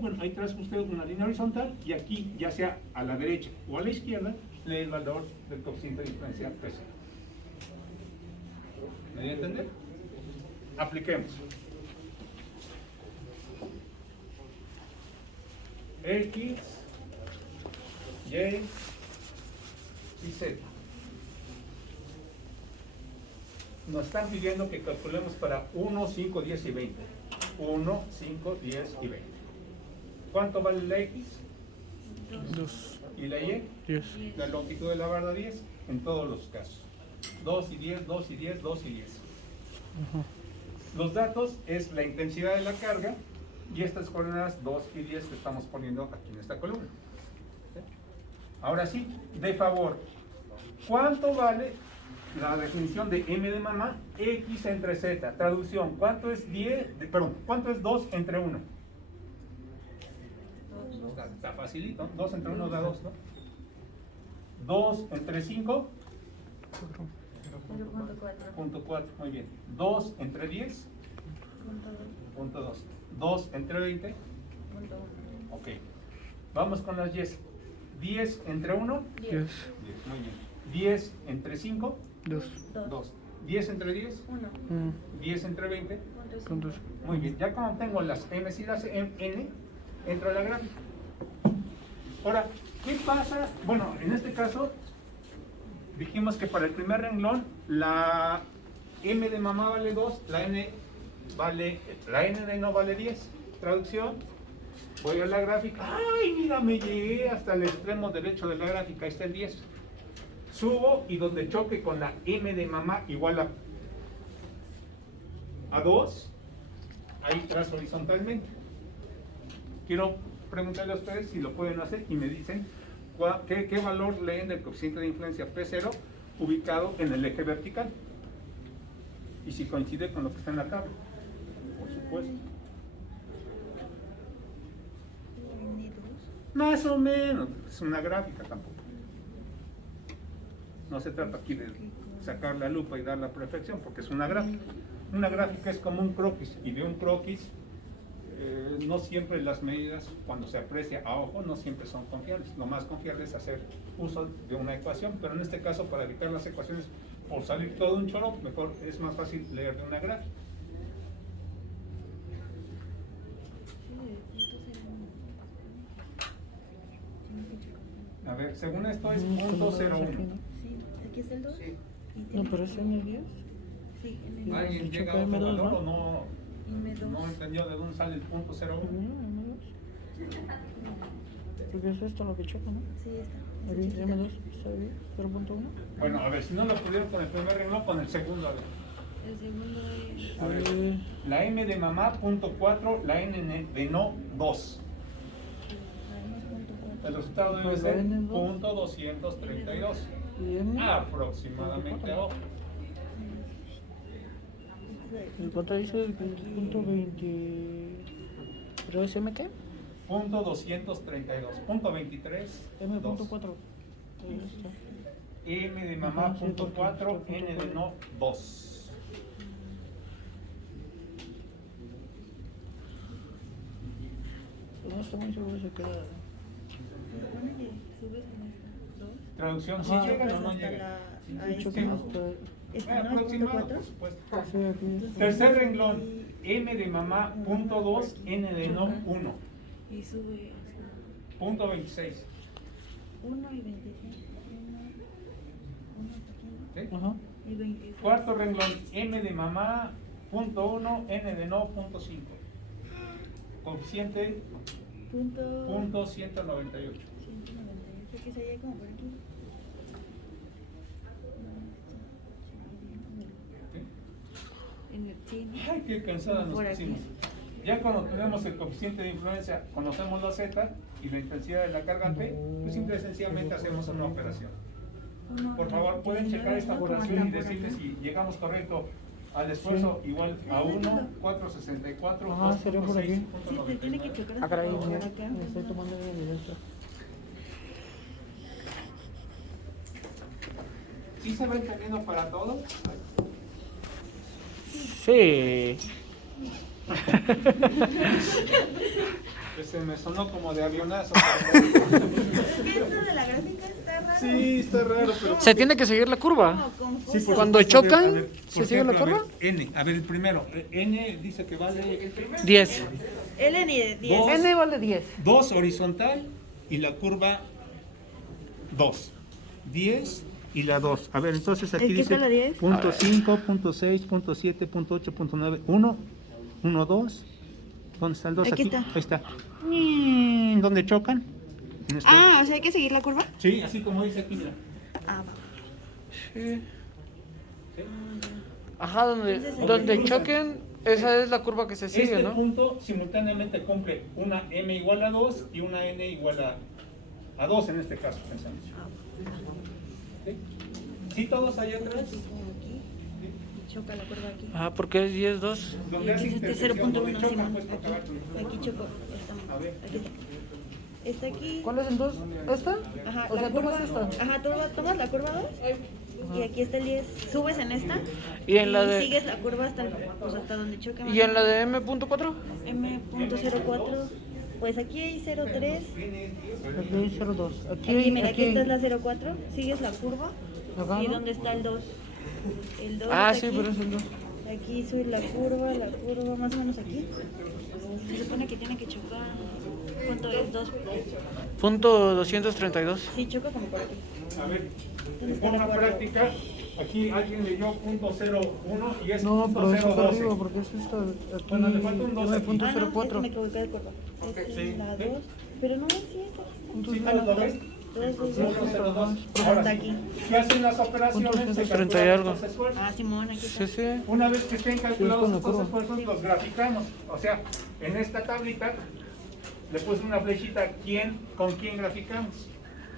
bueno, ahí traza usted una línea horizontal y aquí, ya sea a la derecha o a la izquierda, lee el valor del coeficiente de influencia P0. ¿Me dio a entender? Apliquemos. X, Y y Z. Nos están pidiendo que calculemos para 1, 5, 10 y 20. 1, 5, 10 y 20. ¿Cuánto vale la X? 2, ¿Y la Y? 10. La longitud de la barra 10 en todos los casos. 2 y 10, 2 y 10, 2 y 10. Ajá. Los datos es la intensidad de la carga y estas coordenadas 2 y 10 que estamos poniendo aquí en esta columna. ¿Sí? Ahora sí, de favor, ¿cuánto vale la definición de m de mamá? X entre z. Traducción, ¿cuánto es 2 entre 1? Está facilito, 2 entre 1 da 2, ¿no? 2 entre 5, 0.4, muy bien. 2 entre 10, 0.2. 2 entre 20, ok. Vamos con las 10. 10 entre 1, 10, 10, muy bien. 10 entre 5, 2, 2. 10 entre 10, 10 entre 20, puntos. muy bien. Ya como tengo las m y las n, entro a la gráfica. Ahora, ¿qué pasa? Bueno, en este caso, dijimos que para el primer renglón, la m de mamá vale 2, la n de no vale 10. Traducción, voy a la gráfica. ¡Ay, mira, me llegué hasta el extremo derecho de la gráfica! Ahí está el 10. Subo y donde choque con la m de mamá igual a 2, ahí trazo horizontalmente. Quiero preguntarle a ustedes si lo pueden hacer y me dicen qué valor leen del coeficiente de influencia P0 ubicado en el eje vertical. Y si coincide con lo que está en la tabla, por supuesto. Más o menos, es una gráfica tampoco. No se trata aquí de sacar la lupa y dar la perfección, porque es una gráfica. Una gráfica es como un croquis, y de un croquis no siempre las medidas, cuando se aprecia a ojo, no siempre son confiables. Lo más confiable es hacer uso de una ecuación, pero en este caso, para evitar las ecuaciones por salir todo un choro, mejor es más fácil leer de una gráfica. A ver, según esto es .01. Sí, aquí está el 2. Sí. No, pero es en el 10. Sí, en el ¿Alguien Choca llega a otro M2, valor ¿no? o no, M2. no entendió de dónde sale el .01? Porque es esto lo que choca, ¿no? Sí, está. El M2 está bien, 0.1. Bueno, a ver, si no lo pudieron con el primer renglón, con el segundo, a ver. El segundo es. A ver, la M de mamá, .4, la N de no, 2. El resultado debe Pues ser la N, 2. .232. ¿Y M? Aproximadamente a ojo. ¿Y cuánto dice el punto 20? ¿Pero es M qué? .232. .23. M.4. 2. Ahí está. M de mamá, .4, N de no, 2. No estoy muy seguro si queda. Supone que subes con esta. 2. Traducción, ¿sí Ajá. llegan o no Hasta llegan? la. Sí, chocan hasta. Esta, ¿no? El Aproximado, punto por 4. supuesto. Sí, aquí. Tercer renglón, M de mamá, .2, N de no, 1. Y sube hasta Punto 26. 1 y 26. 1 hasta aquí, ¿no? ¿Sí? Ajá. Y 26. Cuarto renglón, M de mamá, .1, N de no, .5. Coeficiente punto 198. 198, que sería como por aquí. Sí, ¿no? Ay, qué cansada nos Por aquí. pusimos. Ya cuando tenemos el coeficiente de influencia, conocemos la Z y la intensidad de la carga P, pues simple y sencillamente hacemos una operación. Por favor, pueden checar esta oración y decirle si llegamos correcto al esfuerzo igual a 1, 464, Ajá, sería por aquí. 2.6, Sí, se tiene que chocar Ah, caray, por mira, acá. me estoy tomando bien el esto. ¿Sí se va entendiendo para todos? Sí. Me sonó como de avionazo. Es que esto de la gráfica está raro. Sí, está raro, pero... Se tiene que seguir la curva. Como confuso. Sí, por Cuando supuesto. chocan, A ver, ¿se por sigue la ejemplo, curva? a ver, N, a ver, el primero. N dice que vale 10. L ni de 10. Dos. N vale 10. 2 horizontal y la curva 2. 10 y la 2. A ver, entonces aquí ¿Aquí dice está la 10? punto 5, punto 6, punto 7, punto 8, punto 9, 1, 1, 2. ¿Dónde está el 2? Aquí está. Ahí está. ¿Dónde chocan? En este- Ah, o sea, hay que seguir la curva. Sí, así como dice aquí, mira. Ah, va. Sí. Ajá, donde choquen, esa es la curva que se sigue, Este ¿no? punto simultáneamente cumple una M igual a 2 y una N igual a 2 en este caso, pensamos. ¿Sí? ¿Sí todos allá atrás? Como aquí. Choca la curva aquí. Ah, porque es 10, 2. Y Donde hace aquí es este intersección, 0.1, donde chocan, Simón. pues toca abajo. Aquí choco. A ver. Aquí está. Está aquí. ¿Cuál es el 2? ¿Esta? Ajá, O sea, la tomas curva. esta. Ajá, tomas la curva 2. Y aquí está el 10. Subes en esta. Y en la de- sigues la curva hasta, pues, hasta donde choque. ¿Y en la de M.4? M.04. Pues aquí hay 0.3. Aquí hay 0.2. Aquí, mira, aquí está la 0.4. Sigues la curva. Acá, ¿Y ¿no? dónde está el 2? El 2 Ah, está sí, aquí. pero es el 2. Aquí sube la curva más o menos aquí. Se supone que tiene que chocar. ¿Cuánto es? 2. Punto 232. Sí, choca como por aquí. A ver, ¿Dónde de está la forma curva? práctica, aquí alguien leyó punto 01 y es No, punto pero es acá 012. arriba, porque es esta. Aquí. Bueno, le falta un 2 aquí. Punto Ah, no, es que 04. me equivoqué de curva. Ok, Esta sí. es la ¿Ve? 2. Pero no, sí, esta aquí ¿Sí está. no lo ves? 2, 2, 102. 2. Ahora Hasta sí, aquí. ¿qué hacen las operaciones? Punto Se 130 y calculan algo. estos esfuerzos. Ah, Simón, aquí está. Sí, sí. Una vez que estén calculados con la estos curva. esfuerzos, los graficamos. O sea, en esta tablita le puse una flechita con quién graficamos.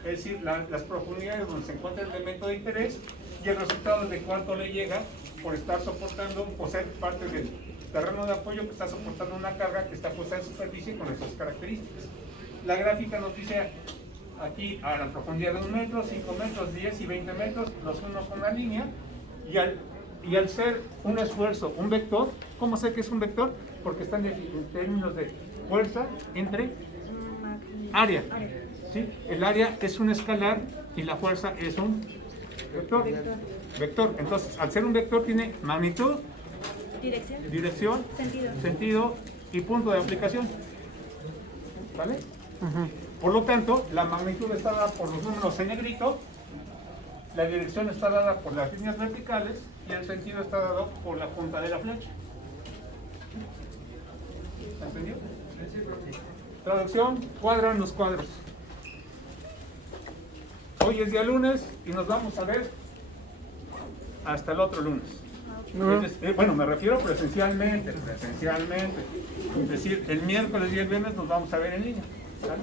Es decir, las profundidades donde se encuentra el elemento de interés y el resultado de cuánto le llega por estar soportando, por ser parte del terreno de apoyo que está soportando una carga que está puesta en superficie con esas características. La gráfica nos dice aquí a la profundidad de 1 metro, 5 metros, 10 y 20 metros, los unos con una línea, y al ser un esfuerzo, un vector, ¿cómo sé que es un vector? Porque están en términos de fuerza entre área. ¿Sí? El área es un escalar y la fuerza es un vector. Vector. Entonces, al ser un vector tiene magnitud, Dirección. dirección, Sentido. sentido y punto de aplicación. ¿Vale? Ajá. Por lo tanto, la magnitud está dada por los números en negrito, la dirección está dada por las líneas verticales y el sentido está dado por la punta de la flecha. ¿Entendió? Traducción, cuadro en los cuadros. Hoy es día lunes y nos vamos a ver hasta el otro lunes. Bueno, me refiero presencialmente. Es decir, el miércoles y el viernes nos vamos a ver en línea. ¿Sale?